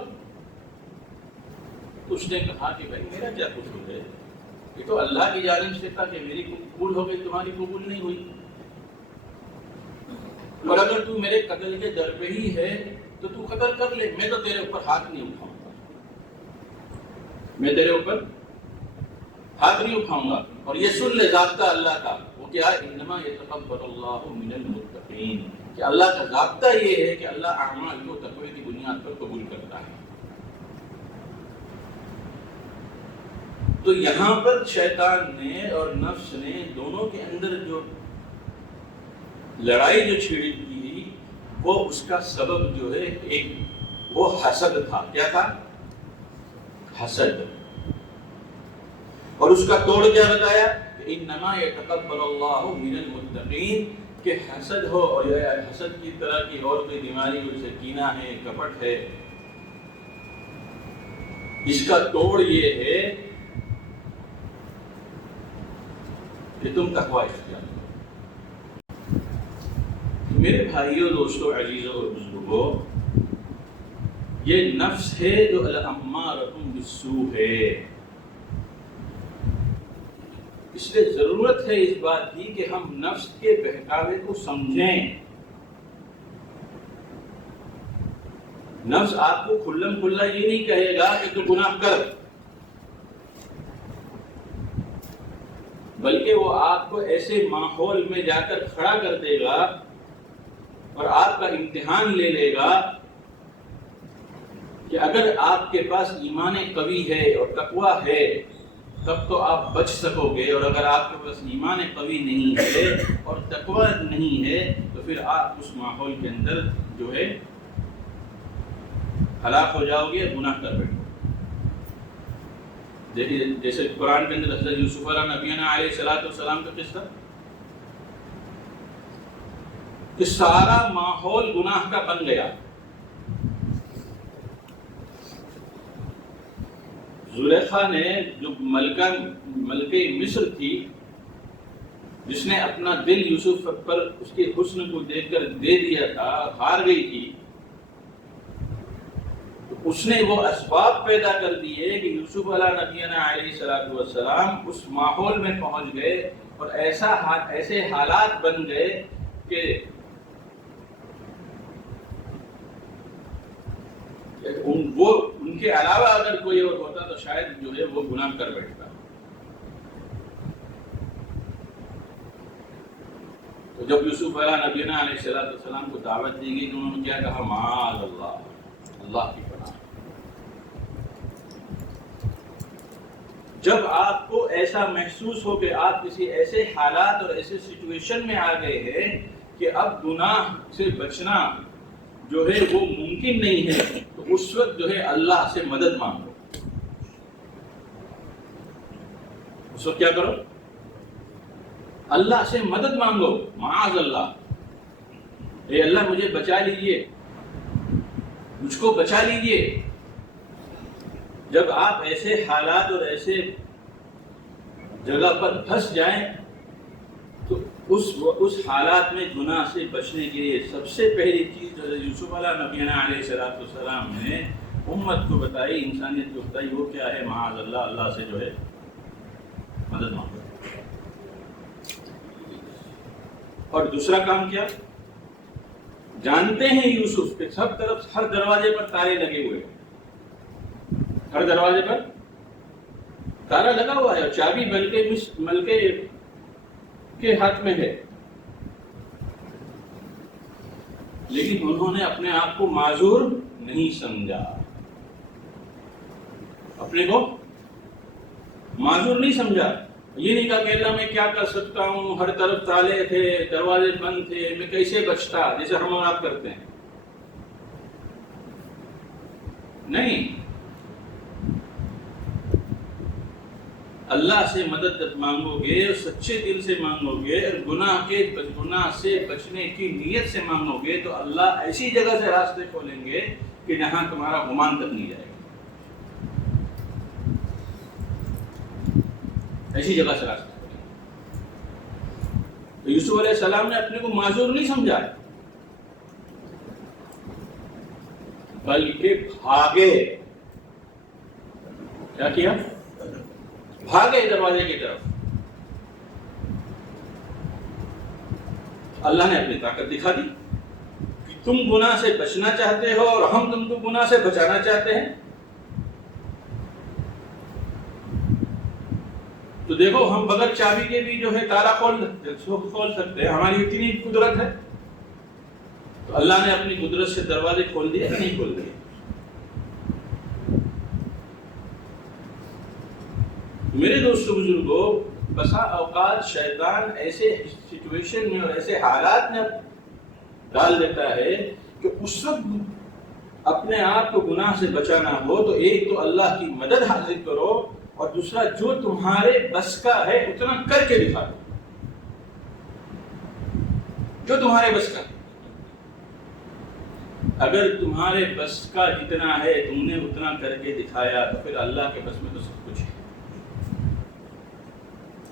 اس نے کہا کہ بھائی میرا کیا قصور ہے، یہ تو اللہ کی جانب سے تھا کہ میری قبول ہو گئی، تمہاری قبول نہیں ہوئی. اور اگر تو میرے قتل کے در پہ ہی ہے تو تو قتل کر لے، میں تو تیرے اوپر ہاتھ نہیں اٹھاؤں گا، میں تیرے اوپر ہاتھ نہیں اٹھاؤں گا. اور یہ سن لے ضابطہ اللہ کا، وہ کیا ہے، انما یتقبل اللہ من المتقین، کہ اللہ کا ضابطہ یہ ہے کہ اللہ اعمال کو تقوی کی بنیاد پر قبول کرتا ہے. تو یہاں پر شیطان نے اور نفس نے دونوں کے اندر جو لڑائی جو چھڑی تھی، وہ اس کا سبب جو ہے ایک وہ حسد تھا. کیا تھا؟ حسد. اور اس کا توڑ کیا بتایا کہ انما یتقبل اللہ من المتقین، کہ حسد ہو اور حسد کی طرح کی اور کوئی بیماری جیسے کینہ ہے، کپٹ ہے، اس کا توڑ یہ ہے کہ تم تقوی اختیار کرو. میرے بھائیوں، دوستوں، عزیزوں اور بزرگوں، یہ نفس ہے جو الامارۃ بالسوء ہے. اس لیے ضرورت ہے اس بات کی کہ ہم نفس کے بہکاوے کو سمجھیں. نفس آپ کو کھلم کھلا یہ نہیں کہے گا کہ تو گناہ کر، بلکہ وہ آپ کو ایسے ماحول میں جا کر کھڑا کر دے گا اور آپ کا امتحان لے لے گا کہ اگر آپ کے پاس ایمان قوی ہے اور تقوی ہے تب تو آپ بچ سکو گے، اور اگر آپ کے پاس ایمان قوی نہیں ہے اور تقوی نہیں ہے تو پھر آپ اس ماحول کے اندر جو ہے ہلاک ہو جاؤ گے، گناہ کر بیٹھو۔ دیکھیے جیسے قرآن کے اندر حضرت یوسف علیہ نبینا علیہ السلام کا قصہ کہ سارا ماحول گناہ کا بن گیا۔ زلیخا نے جو ملکہ مصر تھی، جس نے اپنا دل یوسف پر اس کے حسن کو دیکھ کر دے دیا تھا، ہار گئی تھی، تو اس نے وہ اسباب پیدا کر دیے کہ یوسف علیہ نبینا علیہ السلام اس ماحول میں پہنچ گئے اور ایسے حالات بن گئے کہ ان کے علاوہ اگر کوئی اور ہوتا تو شاید جو ہے وہ گناہ کر بیٹھتا۔ تو جب یوسف علیہ نبینا علیہ السلام کو دعوت دی گئی تو انہوں نے کیا کہا؟ معاذ اللہ، اللہ کی پناہ۔ جب آپ کو ایسا محسوس ہو کہ آپ کسی ایسے حالات اور ایسے سچویشن میں آ گئے ہیں کہ اب گناہ سے بچنا جو ہے وہ ممکن نہیں ہے، تو اس وقت جو ہے اللہ سے مدد مانگو۔ اس وقت کیا کرو؟ اللہ سے مدد مانگو، معاذ اللہ، اے اللہ مجھے بچا لیجئے، مجھ کو بچا لیجئے۔ جب آپ ایسے حالات اور ایسے جگہ پر پھنس جائیں تو اس حالات میں گناہ سے بچنے کے لیے سب سے پہلی چیز جو یوسف علیہ نبینا علیہ السلام نے امت کو بتائی، انسانیت کو بتائی، وہ کیا ہے؟ معاذ اللہ، اللہ سے جو ہے مدد مانگو۔ اور دوسرا کام کیا؟ جانتے ہیں یوسف کہ سب طرف ہر دروازے پر تالے لگے ہوئے، ہر دروازے پر تالا لگا ہوا ہے اور چابی ملکے کے ہاتھ میں ہے، لیکن انہوں نے اپنے آپ کو معذور نہیں سمجھا، اپنے کو معذور نہیں سمجھا۔ یہ نہیں کہا کہ اللہ میں کیا کر سکتا ہوں، ہر طرف تالے تھے، دروازے بند تھے، میں کیسے بچتا، جیسے ہم اور آپ کرتے ہیں۔ نہیں، اللہ سے مدد مانگو گے، سچے دل سے مانگو گے، اور گناہ سے بچنے کی نیت سے مانگو گے تو اللہ ایسی جگہ سے راستے کھولیں گے کہ جہاں تمہارا گمان تک نہیں جائے گا، ایسی جگہ سے راستے کھولیں گے۔ تو یوسف علیہ السلام نے اپنے کو معذور نہیں سمجھا، بلکہ بھاگے۔ کیا کیا؟ بھاگے دروازے کی طرف۔ اللہ نے اپنی طاقت دکھا دی کہ تم گناہ سے بچنا چاہتے ہو اور ہم تم کو گناہ سے بچانا چاہتے ہیں، تو دیکھو ہم بغیر چابی کے بھی جو ہے تالا کھول سکتے ہیں، ہماری اتنی قدرت ہے۔ تو اللہ نے اپنی قدرت سے دروازے کھول دیے کہ نہیں کھول دیے؟ میرے دوستو بزرگوں، بسا اوقات شیطان ایسے سچویشن میں اور ایسے حالات میں ڈال دیتا ہے کہ اس وقت اپنے آپ کو گناہ سے بچانا ہو تو ایک تو اللہ کی مدد حاصل کرو، اور دوسرا جو تمہارے بس کا ہے اتنا کر کے دکھا دو، جو تمہارے بس کا۔ اگر تمہارے بس کا جتنا ہے تم نے اتنا کر کے دکھایا تو پھر اللہ کے بس میں تو سب کچھ ہے،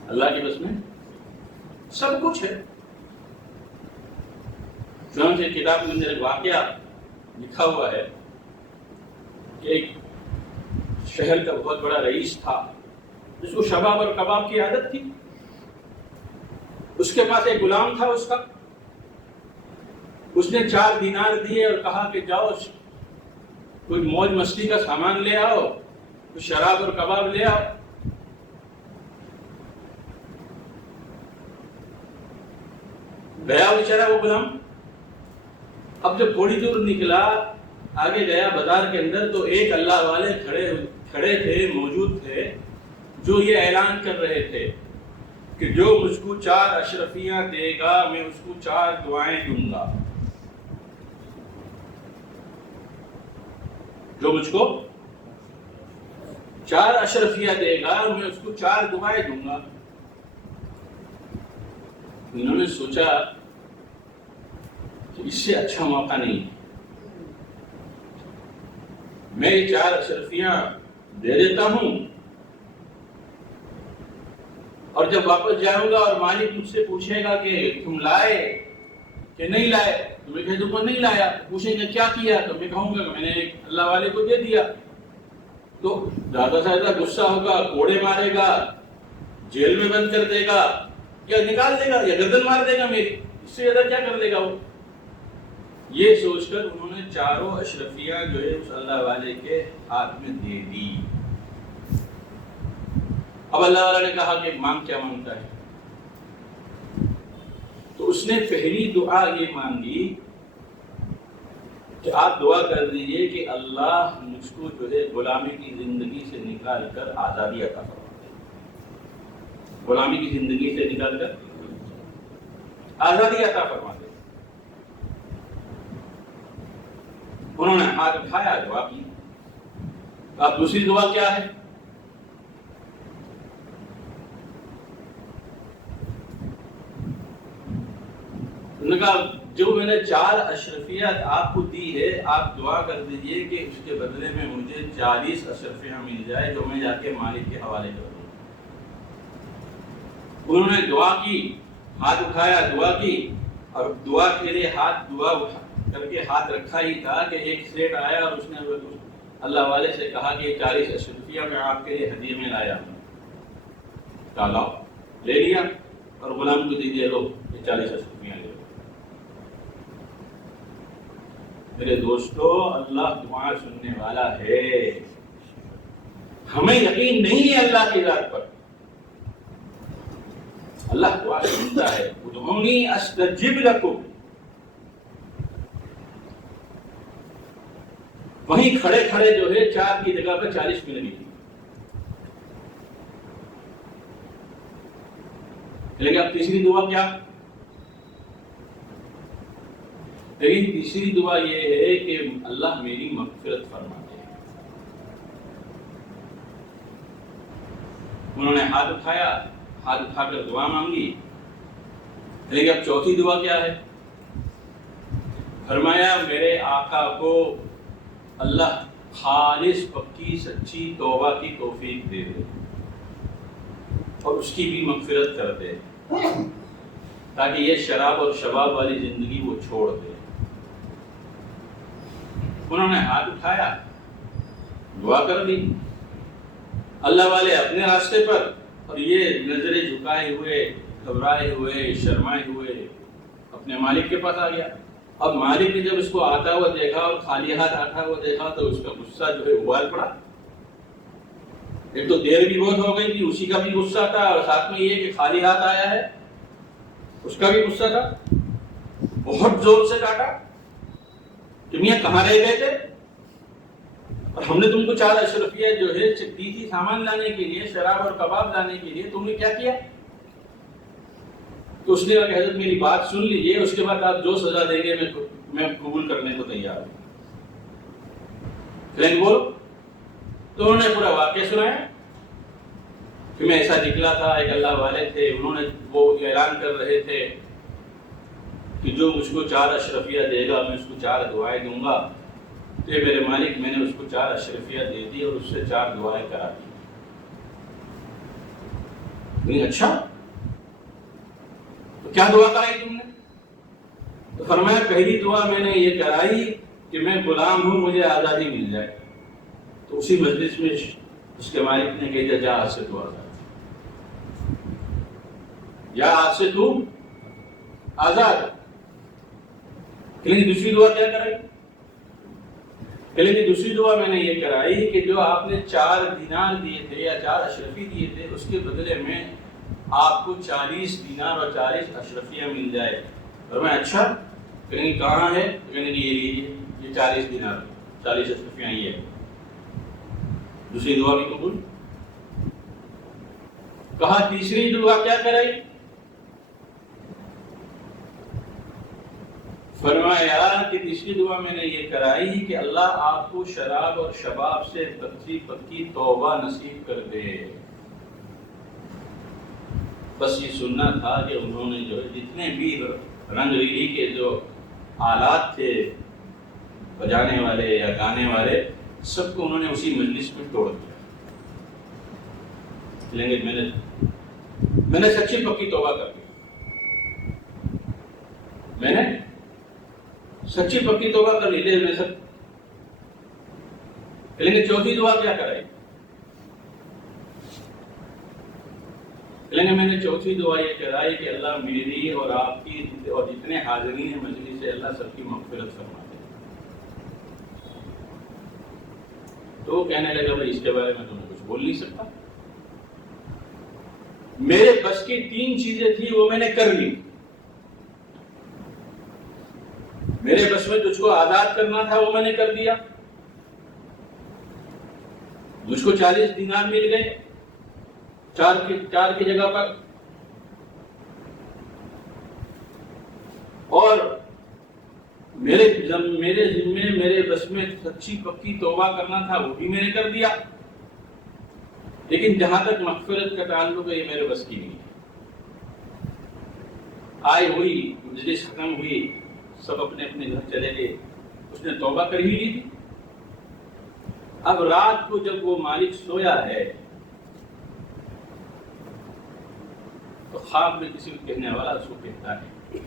اللہ کے بس میں سب کچھ ہے۔ چنانچہ کتاب کے اندر ایک واقعہ لکھا ہوا ہے کہ ایک شہر کا بہت بڑا رئیس تھا جس کو شباب اور کباب کی عادت تھی۔ اس کے پاس ایک غلام تھا اس کا، اس نے 4 دینار دیے اور کہا کہ جاؤ کوئی موج مستی کا سامان لے آؤ، کوئی شراب اور کباب لے آؤ. گیا بیچارہ وہ غلام. اب جب تھوڑی دور نکلا، آگے گیا بازار کے اندر، تو ایک اللہ والے کھڑے تھے، موجود تھے، جو یہ اعلان کر رہے تھے کہ جو مجھ کو 4 اشرفیاں دے گا میں اس کو 4 دعائیں دوں گا. جو مجھ کو 4 اشرفیاں دے گا میں اس کو 4 دعائیں دوں گا. انہوں نے سوچا کہ اس سے اچھا موقع نہیں، میں یہ 4 اشرفیاں دے دیتا ہوں، اور جب واپس جاؤں گا اور مالک مجھ سے پوچھے گا کہ تم لائے کہ نہیں لائے، تو میں کہہ دوں گا نہیں لایا. پوچھیں گے کیا کیا، تو میں کہوں گا کہ میں نے ایک اللہ والے کو دے دیا. تو زیادہ سے زیادہ غصہ ہوگا، کوڑے مارے گا، جیل میں بند کر دے گا، یا نکال دے گا، یا گردن مار دے گا میری. اس سے زیادہ کیا کر دے گا وہ. یہ سوچ کر انہوں نے 4 اشرفیاں جو ہے اس اللہ والے کے ہاتھ میں دے دی. اب اللہ والا نے کہا کہ مانگ کیا مانگتا ہے. تو اس نے پہلی دعا یہ مانگی کہ آپ دعا کر دیجئے کہ اللہ مجھ کو جو ہے غلامی کی زندگی سے نکال کر آزادی عطا فرما دے. غلامی کی زندگی سے نکال کر آزادی عطا فرما دے. انہوں نے ہاتھ اٹھایا، دعا کی. اب دوسری دعا کیا ہے؟ انہوں نے کہا جو میں نے 4 اشرفیات آپ کو دی ہے، آپ دعا کر دیجئے کہ اس کے بدلے میں مجھے 40 اشرفیاں مل جائے جو میں جا کے مالک کے حوالے کر دوں. انہوں نے دعا کی، ہاتھ اٹھایا، دعا کی، اور دعا کے لیے دعا کر کے ہاتھ رکھا ہی تھا کہ ایک سیٹ آیا اور اس نے اللہ والے سے کہا کہ 40 اشرفیاں میں آپ کے لیے ہدیے میں لایا ہوں. کہا لاؤ. لے لیا اور غلام کو دیجیے، لو یہ 40 اشرفیاں لے لو. میرے دوستو، اللہ دعا سننے والا ہے. ہمیں یقین نہیں ہے اللہ کی ذات پر. اللہ دعا سنتا ہے. ادعونی استجب لکم. وہیں کھڑے کھڑے جو ہے 4 کی جگہ پر 40 مل گئی. لیکن اب تیسری دعا کیا؟ لیکن تیسری دعا یہ ہے کہ اللہ میری مغفرت فرما دے. انہوں نے ہاتھ اٹھایا، ہاتھ اٹھا کر دعا مانگی. لیکن اب چوتھی دعا کیا ہے؟ فرمایا میرے آقا کو اللہ خالص پکی سچی توبہ کی توفیق دے دے اور اس کی بھی مغفرت کر دے، تاکہ یہ شراب اور شباب والی زندگی وہ چھوڑ دے. انہوں نے ہاتھ اٹھایا، دعا کر دی. اللہ والے اپنے راستے پر، اور یہ نظریں جھکائے ہوئے، گھبرائے ہوئے، شرمائے ہوئے اپنے مالک کے پاس آ گیا. اب مالک نے جب اس کو آتا ہوا دیکھا اور خالی ہاتھ آتا ہوا دیکھا تو اس کا غصہ جو ہے ابال پڑا. ایک تو دیر بھی بہت ہو گئی تھی، اسی کا بھی غصہ تھا، اور ساتھ میں یہ کہ خالی ہاتھ آیا ہے اس کا بھی غصہ تھا. بہت زور سے کاٹا کہ میاں کہاں رہ گئے تھے، اور ہم نے تم کو 4 اشرفیہ جو ہے دی تھی سامان لانے کے لیے، شراب اور کباب لانے کے لیے، تم نے کیا کیا؟ تو اس نے کہا کہ حضرت میری بات سن لیجئے، اس کے بعد آپ جو سزا دیں گے میں قبول کرنے کو تیار ہوں. لیکن بولو. تو انہوں نے پورا واقعہ سنایا کہ میں ایسا نکلا تھا، ایک اللہ والے تھے، انہوں نے وہ اعلان کر رہے تھے کہ جو مجھ کو 4 اشرفیہ دے گا میں اس کو 4 دعائیں دوں گا. تو میرے مالک میں نے اس کو 4 اشرفیہ دے دی اور اس سے 4 دعائیں کرا دی. نہیں اچھا، تو کیا دعا کرائی تم نے؟ تو فرمایا پہلی دعا میں نے یہ کرائی کہ میں غلام ہوں، مجھے آزادی مل جائے. تو اسی مجلس میں اس کے مالک نے کہا جا آج سے تو آزاد، یا آج سے تو آزاد. لیکن دوسری دعا کیا کرائی؟ لیکن دوسری دعا میں نے یہ کرائی کہ جو آپ نے 4 دینار دیے تھے یا 4 اشرفی دیے تھے، اس کے بدلے میں آپ کو 40 دینار اور 40 اشرفیاں مل جائے۔ اور میں اچھا کہیں کہاں ہے؟ کہیں یہ لیجیے، یہ 40 دینار 40 اشرفیاں یہ ہے۔ دوسری دعا بھی قبول۔ کہا تیسری دعا کیا کرائی؟ فرمایا کہ تیسری دعا میں نے یہ کرائی کہ اللہ آپ کو شراب اور شباب سے کچی پکی توبہ نصیب کر دے۔ بس یہ سننا تھا کہ انہوں نے جو جتنے بھی رنگ ریلی کے جو آلات تھے بجانے والے یا گانے والے، سب کو انہوں نے اسی مجلس میں توڑ دیا۔ لیکن میں نے سچی پکی توبہ کر دی، میں نے سچی پکی توبہ کر لی۔ لیکن چوتھی دعا کیا کرائی؟ لیکن میں نے چوتھی دعا یہ کرائی کہ اللہ میری اور آپ کی اور جتنے حاضرین ہیں مجلس سے، اللہ سب کی مغفرت فرما دے۔ تو وہ کہنے لگا بھائی اس کے بارے میں تو میں کچھ بول نہیں سکتا، میرے بس کی 3 چیزیں تھی وہ میں نے کر لی۔ میرے بس میں تجھ کو آزاد کرنا تھا وہ میں نے کر دیا، مجھ کو 40 دینار مل گئے 4 کی جگہ پر، اور میرے ذمے میرے بس میں سچی پکی توبہ کرنا تھا وہ بھی میں نے کر دیا۔ لیکن جہاں تک مغفرت کا تعلق ہے یہ میرے بس کی نہیں ہے۔ آئی ہوئی مجلس ختم ہوئی، سب اپنے اپنے گھر چلے گئے، اس نے توبہ کر ہی لی تھی۔ اب رات کو جب وہ مالک سویا ہے تو خواب میں کسی کو کہنے والا اس کو کہتا ہے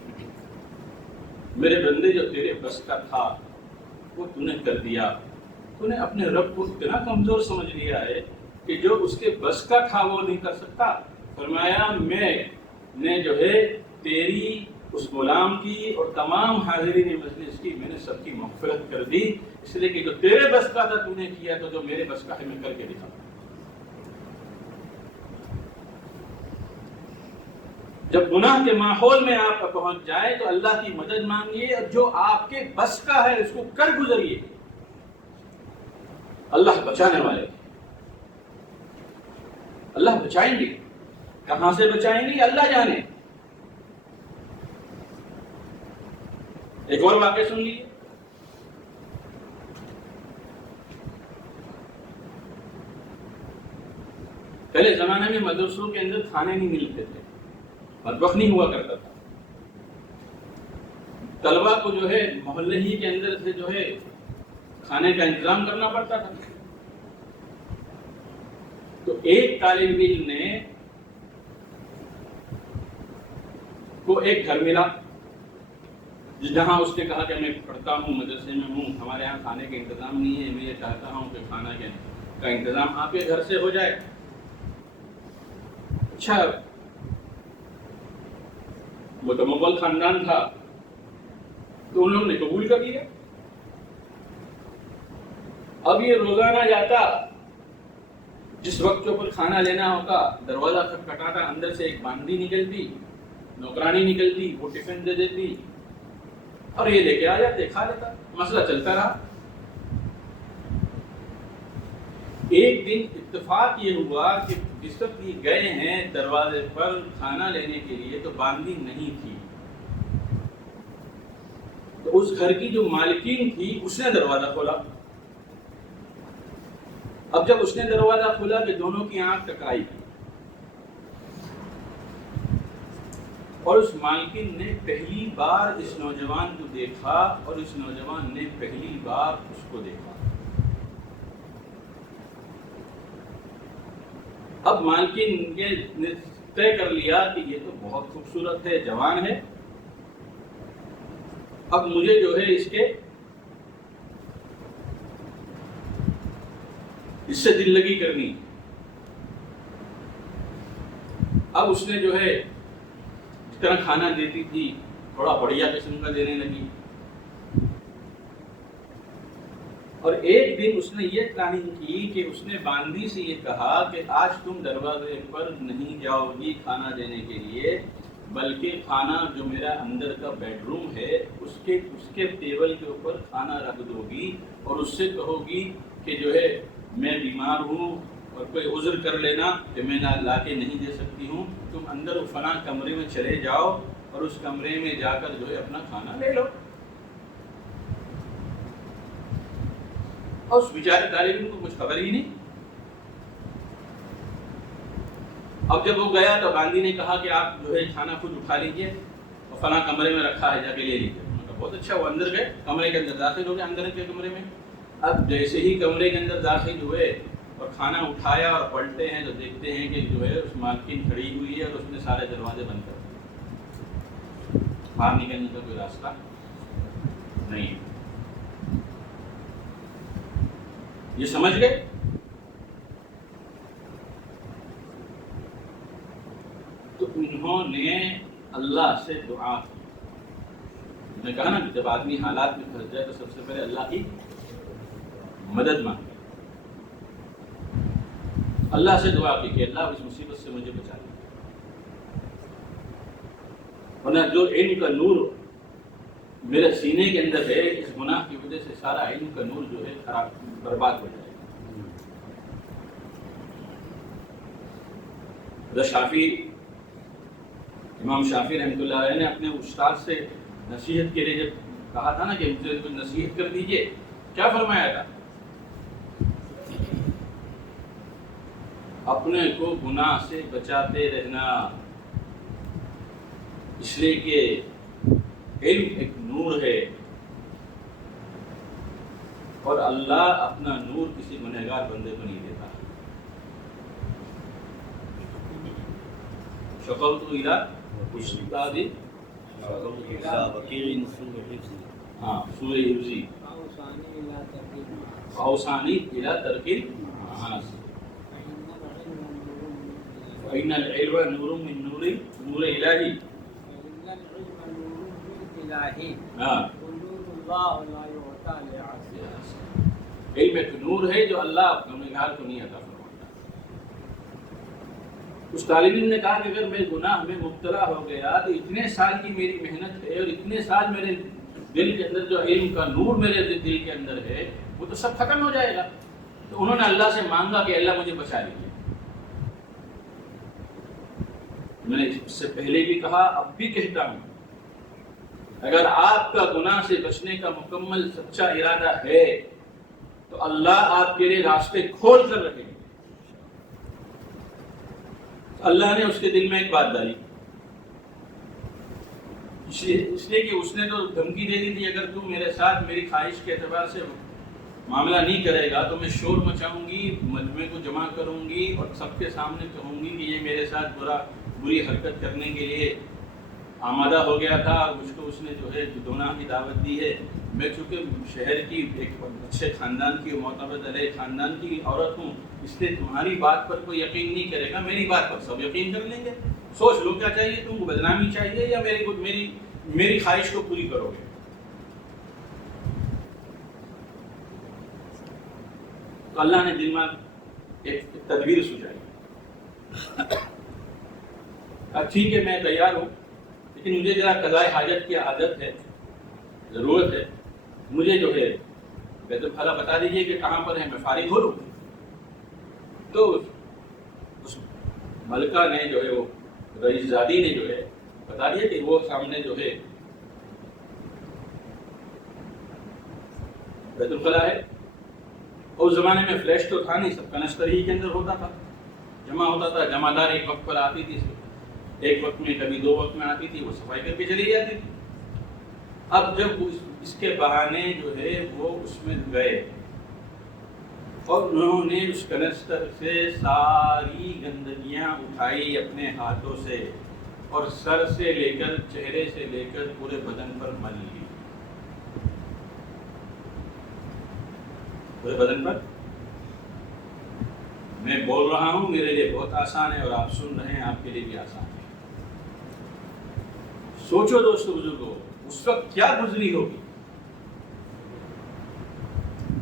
میرے بندے جو تیرے بس کا تھا وہ تو نے کر دیا، تو نے اپنے رب کو اتنا کمزور سمجھ لیا ہے کہ جو اس کے بس کا تھا وہ نہیں کر سکتا۔ فرمایا میں نے جو ہے تیری اس غلام کی اور تمام حاضرین مجلس کی میں نے سب کی مغفرت کر دی، اس لیے کہ جو تیرے بس کا تھا تو نے کیا، تو جو میرے بس کا ہے میں کر کے دکھا۔ جب گناہ کے ماحول میں آپ پہنچ جائے تو اللہ کی مدد مانگیے، اور جو آپ کے بس کا ہے اس کو کر گزریے۔ اللہ بچانے والے، اللہ بچائیں گے، کہاں سے بچائیں گے اللہ جانے۔ ایک اور واقعہ سن لیجیے۔ پہلے زمانے میں مدرسوں کے اندر کھانے نہیں ملتے تھے، مطبخ نہیں ہوا کرتا تھا، طلبا کو جو ہے محلے ہی کے اندر سے جو ہے کھانے کا انتظام کرنا پڑتا تھا۔ تو ایک طالب علم نے کو ایک گھر ملا جہاں اس نے کہا کہ میں پڑھتا ہوں، مدرسے میں ہوں، ہمارے یہاں کھانے کا انتظام نہیں ہے، میں یہ چاہتا ہوں کہ کھانا کا انتظام آپ کے گھر سے ہو جائے۔ اچھا، متمول خاندان تھا تو ان لوگوں نے قبول کر لیا۔ اب یہ روزانہ جاتا، جس وقت کے اوپر کھانا لینا ہوتا دروازہ کھٹکھٹاتا، اندر سے ایک باندی نکلتی، نوکرانی نکلتی، وہ ٹفن دے دیتی اور یہ لے کے آ جاتے، کھا لیتا، مسئلہ چلتا رہا۔ ایک دن اتفاق یہ ہوا کہ جس وقت یہ گئے ہیں دروازے پر کھانا لینے کے لیے تو باندی نہیں تھی، تو اس گھر کی جو مالکین تھی اس نے دروازہ کھولا۔ اب جب اس نے دروازہ کھولا کہ دونوں کی آنکھ ٹکرائی، اور اس مالکین نے پہلی بار اس نوجوان کو دیکھا اور اس نوجوان نے پہلی بار اس کو دیکھا۔ اب مالکین نے طے کر لیا کہ یہ تو بہت خوبصورت ہے، جوان ہے، اب مجھے جو ہے اس سے دل لگی کرنی۔ اب اس نے جو ہے جس طرح کھانا دیتی تھی تھوڑا بڑھیا قسم کا دینے لگی۔ اور ایک دن اس نے یہ پلاننگ کی کہ اس نے باندی سے یہ کہا کہ آج تم دروازے پر نہیں جاؤ گی کھانا دینے کے لیے، بلکہ کھانا جو میرا اندر کا بیڈ روم ہے اس کے ٹیبل کے اوپر کھانا رکھ دو گی اور اس سے کہو گی کہ جو ہے میں بیمار ہوں اور کوئی عذر کر لینا کہ میں نہ لا کے نہیں دے سکتی ہوں، تم اندر فلاں کمرے میں چلے جاؤ اور اس کمرے میں جا کر جو ہے اپنا کھانا لے لو۔ اور اس بیچارے طالب علم کو کچھ خبر ہی نہیں۔ اب جب وہ گیا تو گاندھی نے کہا کہ آپ جو ہے کھانا خود اٹھا لیجیے اور فلاں کمرے میں رکھا ہے، جا کے لے لیجیے۔ بہت اچھا، وہ اندر گئے، کمرے کے اندر داخل ہو گئے، اندر کے کمرے میں۔ اب جیسے ہی کمرے کے اندر داخل ہوئے اور کھانا اٹھایا اور پلٹے ہیں تو دیکھتے ہیں کہ جو ہے اس مالکن کھڑی ہوئی ہے اور اس نے سارے دروازے بند کر دیے، باہر نکلنے کا کوئی راستہ نہیں ہے۔ یہ سمجھ گئے؟ تو انہوں نے اللہ سے دعا کی۔ میں نے کہا نا کہ جب آدمی حالات میں پھنس جائے تو سب سے پہلے اللہ کی مدد مانگے، اللہ سے دعا کی کہ اللہ اس مصیبت سے مجھے بچا لے، ورنہ جو علم کا نور میرے سینے کے اندر ہے اس گناہ کی وجہ سے سارا علم کا نور جو ہے خراب برباد ہو جائے گا۔ شافی امام شافی رحمۃ اللہ علیہ نے اپنے استاد سے نصیحت کے لیے جب کہا تھا نا کہ مجھے کچھ نصیحت کر دیجئے، کیا فرمایا تھا؟ اپنے کو گناہ سے بچاتے رہنا، اس لیے کہ علم ایک نور ہے اور اللہ اپنا نور کسی گنہگار بندے کو نہیں دیتا۔ شکوت الی استادی ہاں سورہ حفظی اوصانی الی ترک المعاصی فإن العلم نور من نور الہی علم ایک نور ہے جو اللہ گنہگار کو نہیں عطا فرماتا۔ اس طالب علم نے کہا کہ اگر میں گناہ میں مبتلا ہو گیا تو اتنے سال کی میری محنت ہے اور اتنے سال میرے دل کے اندر جو علم کا نور میرے دل کے اندر ہے وہ تو سب ختم ہو جائے گا۔ تو انہوں نے اللہ سے مانگا کہ اللہ مجھے بچا لیجیے۔ میں نے اس سے پہلے بھی کہا، اب بھی کہتا ہوں، اگر آپ کا گناہ سے بچنے کا مکمل سچا ارادہ ہے تو اللہ آپ کے لیے راستے کھول کر رکھیں گے۔ اللہ نے اس کے دل میں ایک بات ڈالی، اس لیے کہ اس نے تو دھمکی دے دی تھی اگر تم میرے ساتھ میری خواہش کے اعتبار سے معاملہ نہیں کرے گا تو میں شور مچاؤں گی، مجمع کو جمع کروں گی اور سب کے سامنے کہوں گی کہ یہ میرے ساتھ بری حرکت کرنے کے لیے آمادہ ہو گیا تھا اور مجھ کو اس نے جو ہے گناہ کی دعوت دی ہے۔ میں چونکہ شہر کی ایک اچھے خاندان کی معتبر علیہ خاندان کی عورت ہوں، اس لیے تمہاری بات پر کوئی یقین نہیں کرے گا، میری بات پر سب یقین کر لیں گے۔ سوچ لو کیا چاہیے، تم کو بدنامی چاہیے یا میری خواہش کو پوری کرو گے؟ تو اللہ نے دل میں ایک تدبیر سوچائی، ٹھیک ہے میں تیار ہوں، لیکن مجھے ذرا قضاء حاجت کی عادت ہے، ضرورت ہے، مجھے جو ہے بیت الخلا بتا دیجیے کہ کہاں پر ہے، میں فارغ ہو لوں۔ تو اس ملکہ نے جو ہے وہ رئیس زادی نے جو ہے بتا دیا کہ وہ سامنے جو ہے بیت الخلا ہے۔ اس زمانے میں فلیش تو تھا نہیں، سب کنستر ہی کے اندر ہوتا تھا، جمع ہوتا تھا، جمع دار ایک وقت پر آتی تھی، ایک وقت میں کبھی 2 وقت میں آتی تھی، وہ صفائی کر کے چلی جاتی تھی۔ اب جب اس کے بہانے جو ہے وہ اس میں گئے اور انہوں نے اس کنستر سے ساری گندگیاں اٹھائی اپنے ہاتھوں سے اور سر سے لے کر چہرے سے لے کر پورے بدن پر مل لی، پورے بدن پر۔ میں بول رہا ہوں میرے لیے بہت آسان ہے اور آپ سن رہے ہیں آپ کے لیے بھی آسان ہے۔ سوچو دوستو بزرگوں، اس وقت کیا گزری ہوگی؟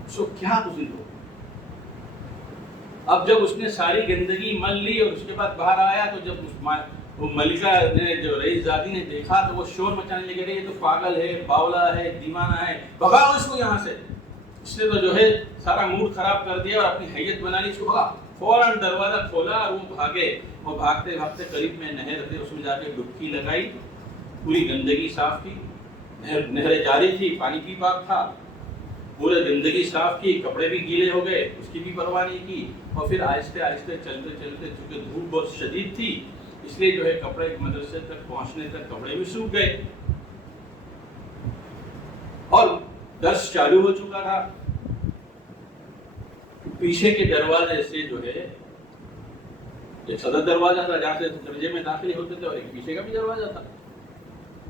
اس کو کیا گزر ہو. اب جب اس نے ساری گندگی مل لی اور اس کے بعد باہر آیا تو جب وہ ملکہ نے جو رئیس زادی نے دیکھا تو وہ شور مچانے لگے یہ تو پاگل ہے، باولا ہے، دیوانہ ہے، بھگاؤ اس کو یہاں سے. اس نے تو جو ہے سارا موڈ خراب کر دیا اور اپنی حیت بنا لی. اس کو بھگا، فوراً دروازہ کھولا اور وہ بھاگے. وہ بھاگتے بھاگتے قریب میں نہر تھی، اس میں جا کے ڈبکی لگائی، پوری گندگی صاف کی. نہر جاری تھی، پانی بھی پاک تھا، پورے گندگی صاف کی، کپڑے بھی گیلے ہو گئے، اس کی بھی پرواہ نہیں کی. اور پھر آہستہ آہستہ چلتے چلتے، چونکہ دھوپ بہت شدید تھی اس لیے جو ہے کپڑے مدرسے تک پہنچنے تک کپڑے بھی سوکھ گئے اور درس چالو ہو چکا تھا. پیچھے کے دروازے سے جو ہے ایک صدر دروازہ تھا جہاں سے درجے میں داخل ہوتے تھے، اور ایک پیچھے کا بھی دروازہ تھا.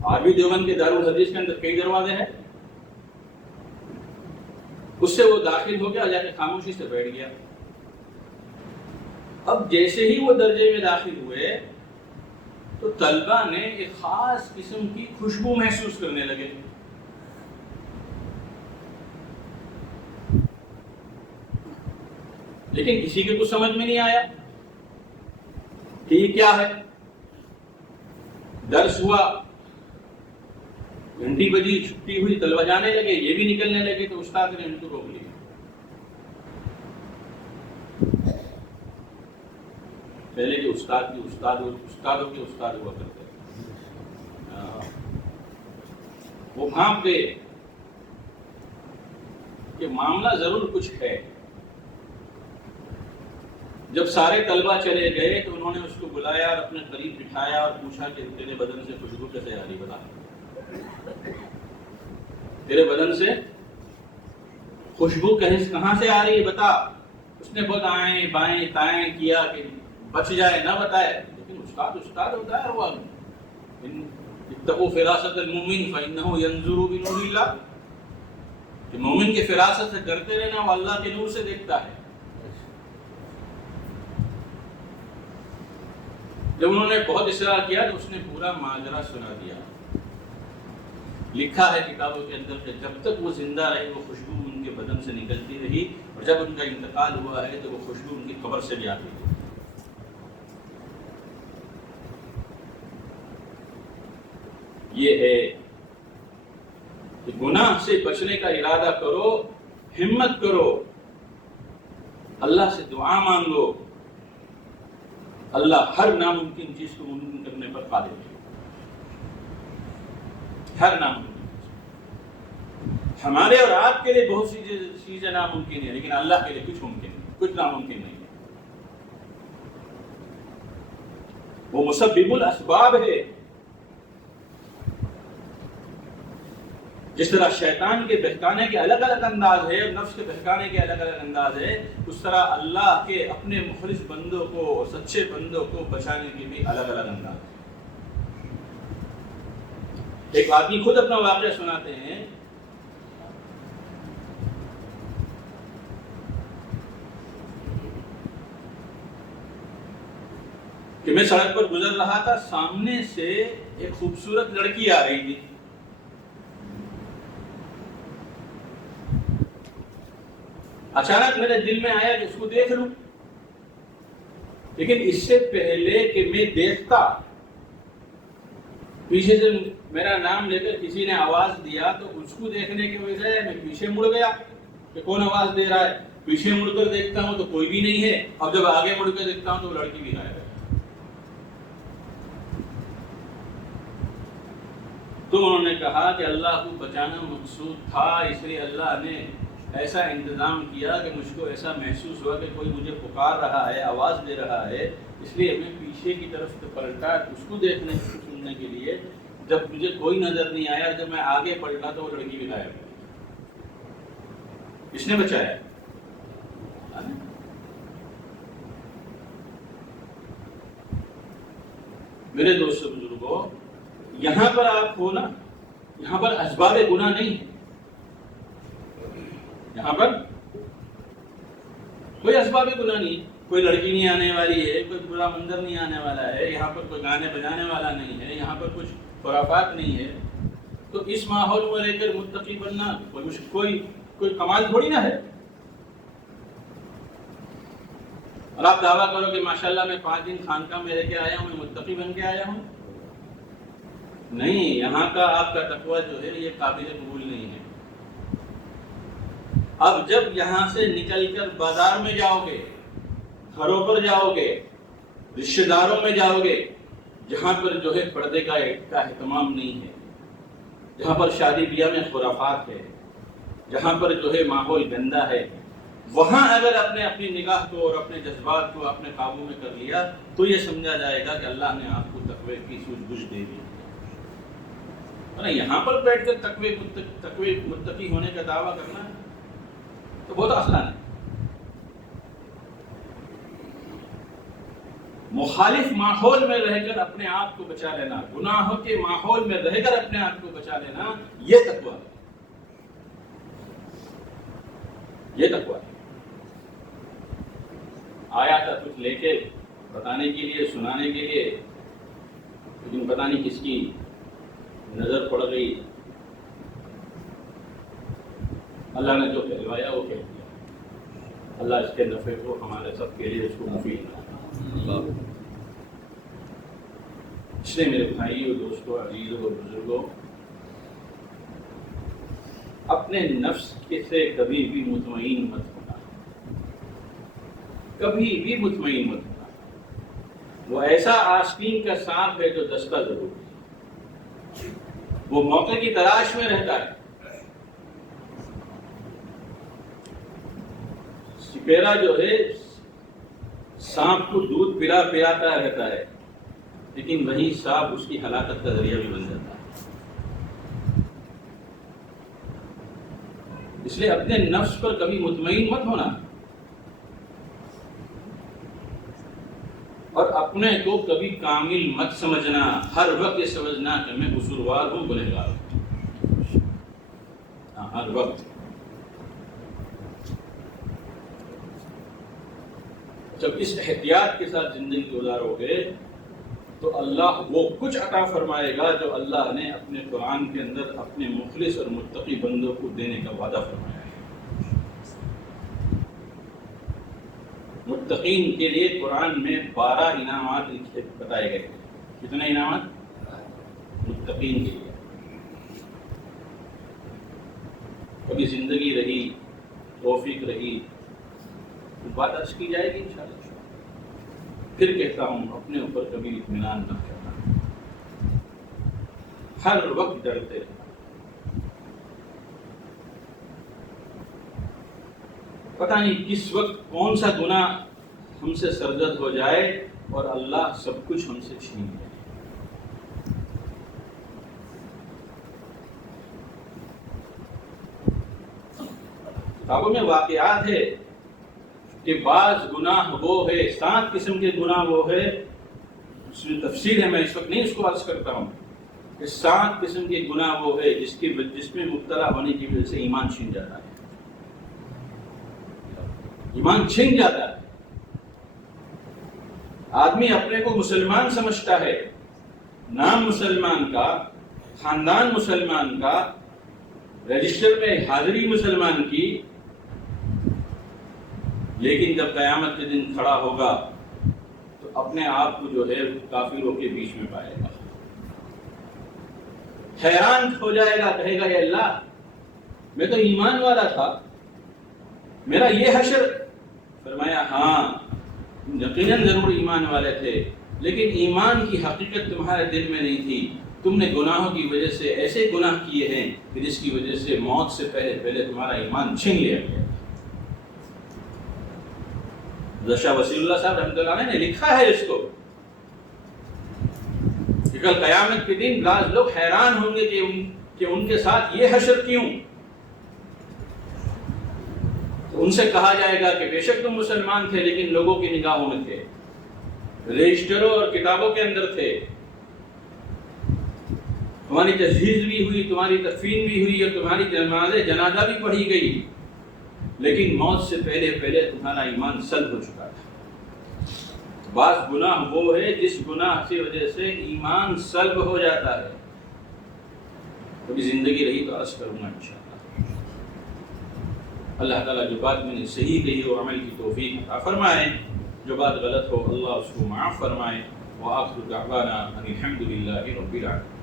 آج بھی دیوبند کے دارالحدیث کے اندر کئی دروازے ہیں. اس سے وہ داخل ہو گیا اور جا کے خاموشی سے بیٹھ گیا. اب جیسے ہی وہ درجے میں داخل ہوئے تو طلبہ نے ایک خاص قسم کی خوشبو محسوس کرنے لگے. لیکن کسی کے کچھ سمجھ میں نہیں آیا کہ یہ کیا ہے. درس ہوا، گھنٹی بجی، چھٹی ہوئی، طلبہ جانے لگے، یہ بھی نکلنے لگے تو استاد نے ان کو روک لیا. پہلے کے استادوں کے استاد ہوا کرتے وہ بھانپ گئے کہ معاملہ ضرور کچھ ہے. جب سارے طلبہ چلے گئے تو انہوں نے اس کو بلایا اور اپنے قریب بٹھایا اور پوچھا کہ تیرے بدن سے خوشبو کیسے آ رہی، بتا تیرے بدن سے خوشبو کہاں سے آ رہی ہے بتا. اس نے بہت آئیں بائیں تائیں کیا کہ بچ جائے نہ بتائے. لیکن استاد ہوتا ہے. وہ اتقوا فراست المؤمن فإنه ينظر بنور اللہ، کہ مومن کی فراست سے ڈرتے رہنا، وہ اللہ کے نور سے دیکھتا ہے. جب انہوں نے بہت اصرار کیا تو اس نے پورا ماجرا سنا دیا. لکھا ہے کتابوں کے اندر کہ جب تک وہ زندہ رہے وہ خوشبو ان کے بدن سے نکلتی رہی، اور جب ان کا انتقال ہوا ہے تو وہ خوشبو ان کی قبر سے بھی آتی رہی. یہ ہے کہ گناہ سے بچنے کا ارادہ کرو، ہمت کرو، اللہ سے دعا مانگو. اللہ ہر ناممکن چیز کو ممکن کرنے پر قادر ہے. ہر ناممکن ہمارے اور آپ کے لیے بہت سی چیزیں ناممکن ہیں، لیکن اللہ کے لیے کچھ ممکن ہے، کچھ ناممکن نہیں ہے. وہ مسبب الاسباب ہے. جس طرح شیطان کے بہکانے کے الگ الگ انداز ہے اور نفس کے بہکانے کے الگ الگ انداز ہے، اس طرح اللہ کے اپنے مخلص بندوں کو اور سچے بندوں کو بچانے کے بھی الگ الگ انداز ہے. ایک آدمی خود اپنا واقعہ سناتے ہیں کہ میں سڑک پر گزر رہا تھا، سامنے سے ایک خوبصورت لڑکی آ رہی تھی. اچانک میرے دل میں آیا کہ اس کو دیکھ لوں، لیکن اس سے پہلے کہ میں دیکھتا، پیچھے سے میرا نام لے کر کسی نے آواز دیا تو اس کو دیکھنے کی وجہ سے میں پیچھے مڑ گیا کہ کون آواز دے رہا ہے. پیچھے مڑ کر دیکھتا ہوں تو کوئی بھی نہیں ہے. اب جب آگے مڑ کر دیکھتا ہوں تو وہ لڑکی بھی غائب ہے. تو انہوں نے کہا کہ اللہ کو بچانا مقصود تھا، اس لیے اللہ نے ایسا انتظام کیا کہ مجھ کو ایسا محسوس ہوا کہ کوئی مجھے پکار رہا ہے، آواز دے رہا ہے، اس لیے میں پیچھے کی طرف سے پلٹا اس کو دیکھنے سننے کے لیے. جب مجھے کوئی نظر نہیں آیا، جب میں آگے پلٹا تو وہ لڑکی بھی غائب ہے. کس نے بچایا؟ میرے دوستو بزرگوں، یہاں پر آپ ہو نا، یہاں پر اسباب گناہ نہیں ہے. یہاں پر کوئی اسباب گناہ نہیں ہے. کوئی لڑکی نہیں آنے والی ہے، کوئی برا منظر نہیں آنے والا ہے، یہاں پر کوئی گانے بجانے والا نہیں ہے، یہاں پر کچھ خرافات نہیں ہے. تو اس ماحول میں رہ کر متقی بننا کوئی کوئی کمال تھوڑی نہ ہے. اور آپ دعویٰ کرو کہ ماشاءاللہ میں 5 دن خانقاہ میں رہ کے آیا ہوں، میں متقی بن کے آیا ہوں. نہیں، یہاں کا آپ کا تقویٰ جو ہے یہ قابل قبول نہیں ہے. اب جب یہاں سے نکل کر بازار میں جاؤ گے، گھروں پر جاؤ گے، رشتہ داروں میں جاؤ گے، جہاں پر جو ہے پردے کا اہتمام نہیں ہے، جہاں پر شادی بیاہ میں خرافات ہے، جہاں پر جو ہے ماحول گندا ہے، وہاں اگر اپنی نگاہ کو اور اپنے جذبات کو اپنے قابو میں کر لیا تو یہ سمجھا جائے گا کہ اللہ نے آپ کو تقوی کی سوجھ بوجھ دے دی. یہاں پر بیٹھ کر تقوی متقی ہونے کا دعویٰ کرنا تو بہت آسان ہے. مخالف ماحول میں رہ کر اپنے آپ کو بچا لینا، گناہوں کے ماحول میں رہ کر اپنے آپ کو بچا لینا، یہ تقویٰ ہے. یہ تقویٰ ہے. آیا تھا کچھ لے کے بتانے کے لیے، سنانے کے لیے، لیکن پتہ نہیں کس کی نظر پڑ گئی. اللہ نے جو کہلوایا وہ کہہ دیا. اللہ اس کے نفع کو ہمارے سب کے لیے اس کو مفید بنائے. اس لیے میرے بھائیوں، دوستوں، عزیزوں اور بزرگوں، اپنے نفس سے کبھی بھی مطمئن مت ہونا، کبھی بھی مطمئن مت ہونا. وہ ایسا آستین کا سانپ ہے جو دستہ ضرور ہے، وہ موقع کی تلاش میں رہتا ہے. سپیرا جو ہے سانپ کو دودھ پلاتا رہتا ہے، لیکن وہی سانپ اس کی ہلاکت کا ذریعہ بھی بن جاتا ہے. اس لیے اپنے نفس پر کبھی مطمئن مت ہونا، اور اپنے کو کبھی کامل مت سمجھنا. ہر وقت یہ سمجھنا کہ میں قصوروار ہوں، گنہگار ہوں. ہر وقت. جب اس احتیاط کے ساتھ زندگی گزارو گے تو اللہ وہ کچھ عطا فرمائے گا جو اللہ نے اپنے قرآن کے اندر اپنے مخلص اور متقی بندوں کو دینے کا وعدہ فرمایا ہے. متقین کے لیے قرآن میں 12 انعامات بتائے گئے. کتنے انعامات متقین کے لیے؟ کبھی زندگی رہی، توفیق رہی، بات عرض کی جائے گی انشاءاللہ. پھر کہتا ہوں، اپنے اوپر کبھی اطمینان نہ کرنا، ہر وقت ڈرتے رہنا. پتہ نہیں کس وقت کون سا گناہ ہم سے سرزد ہو جائے اور اللہ سب کچھ ہم سے چھین لے. کتابوں میں واقعات ہے کہ بعض گناہ وہ ہے، 7 قسم کے گناہ وہ ہے، اس میں تفصیل ہے، میں اس وقت نہیں اس کو عرض کرتا ہوں، کہ 7 قسم کے گناہ وہ ہے جس میں مبتلا ہونے کی وجہ سے ایمان چھن جاتا ہے. ایمان چھن جاتا ہے. آدمی اپنے کو مسلمان سمجھتا ہے، نام مسلمان کا، خاندان مسلمان کا، رجسٹر میں حاضری مسلمان کی، لیکن جب قیامت کے دن کھڑا ہوگا تو اپنے آپ کو جو ہے کافروں کے بیچ میں پائے گا. حیران ہو جائے گا، کہے گا اے اللہ، میں تو ایمان والا تھا، میرا یہ حشر. فرمایا ہاں، یقیناً ضرور ایمان والے تھے، لیکن ایمان کی حقیقت تمہارے دل میں نہیں تھی. تم نے گناہوں کی وجہ سے ایسے گناہ کیے ہیں کہ جس کی وجہ سے موت سے پہلے تمہارا ایمان چھین لیا گیا. شاہ وسیع اللہ صاحب رحمۃ اللہ علیہ نے لکھا ہے اس کو کہ کل قیامت کے دن بعض لوگ حیران ہوں گے کہ ان کے ساتھ یہ حشر کیوں. تو ان سے کہا جائے گا کہ بے شک تم مسلمان تھے لیکن لوگوں کی نگاہوں میں تھے، رجسٹروں اور کتابوں کے اندر تھے، تمہاری تجہیز بھی ہوئی، تمہاری تدفین بھی ہوئی اور تمہاری جنازہ بھی پڑھی گئی، لیکن موت سے پہلے تمہارا ایمان سلب ہو چکا تھا. بعض گناہ وہ ہے جس گناہ کی وجہ سے ایمان سلب ہو جاتا ہے. کبھی زندگی رہی تو عرض کروں گا انشاءاللہ. اللہ تعالیٰ جو بات میں نے صحیح کہی ہو عمل کی توفیق عطا فرمائے، جو بات غلط ہو اللہ اس کو معاف فرمائے۔ وآخر دعوانا ان الحمد للہ رب العالمین۔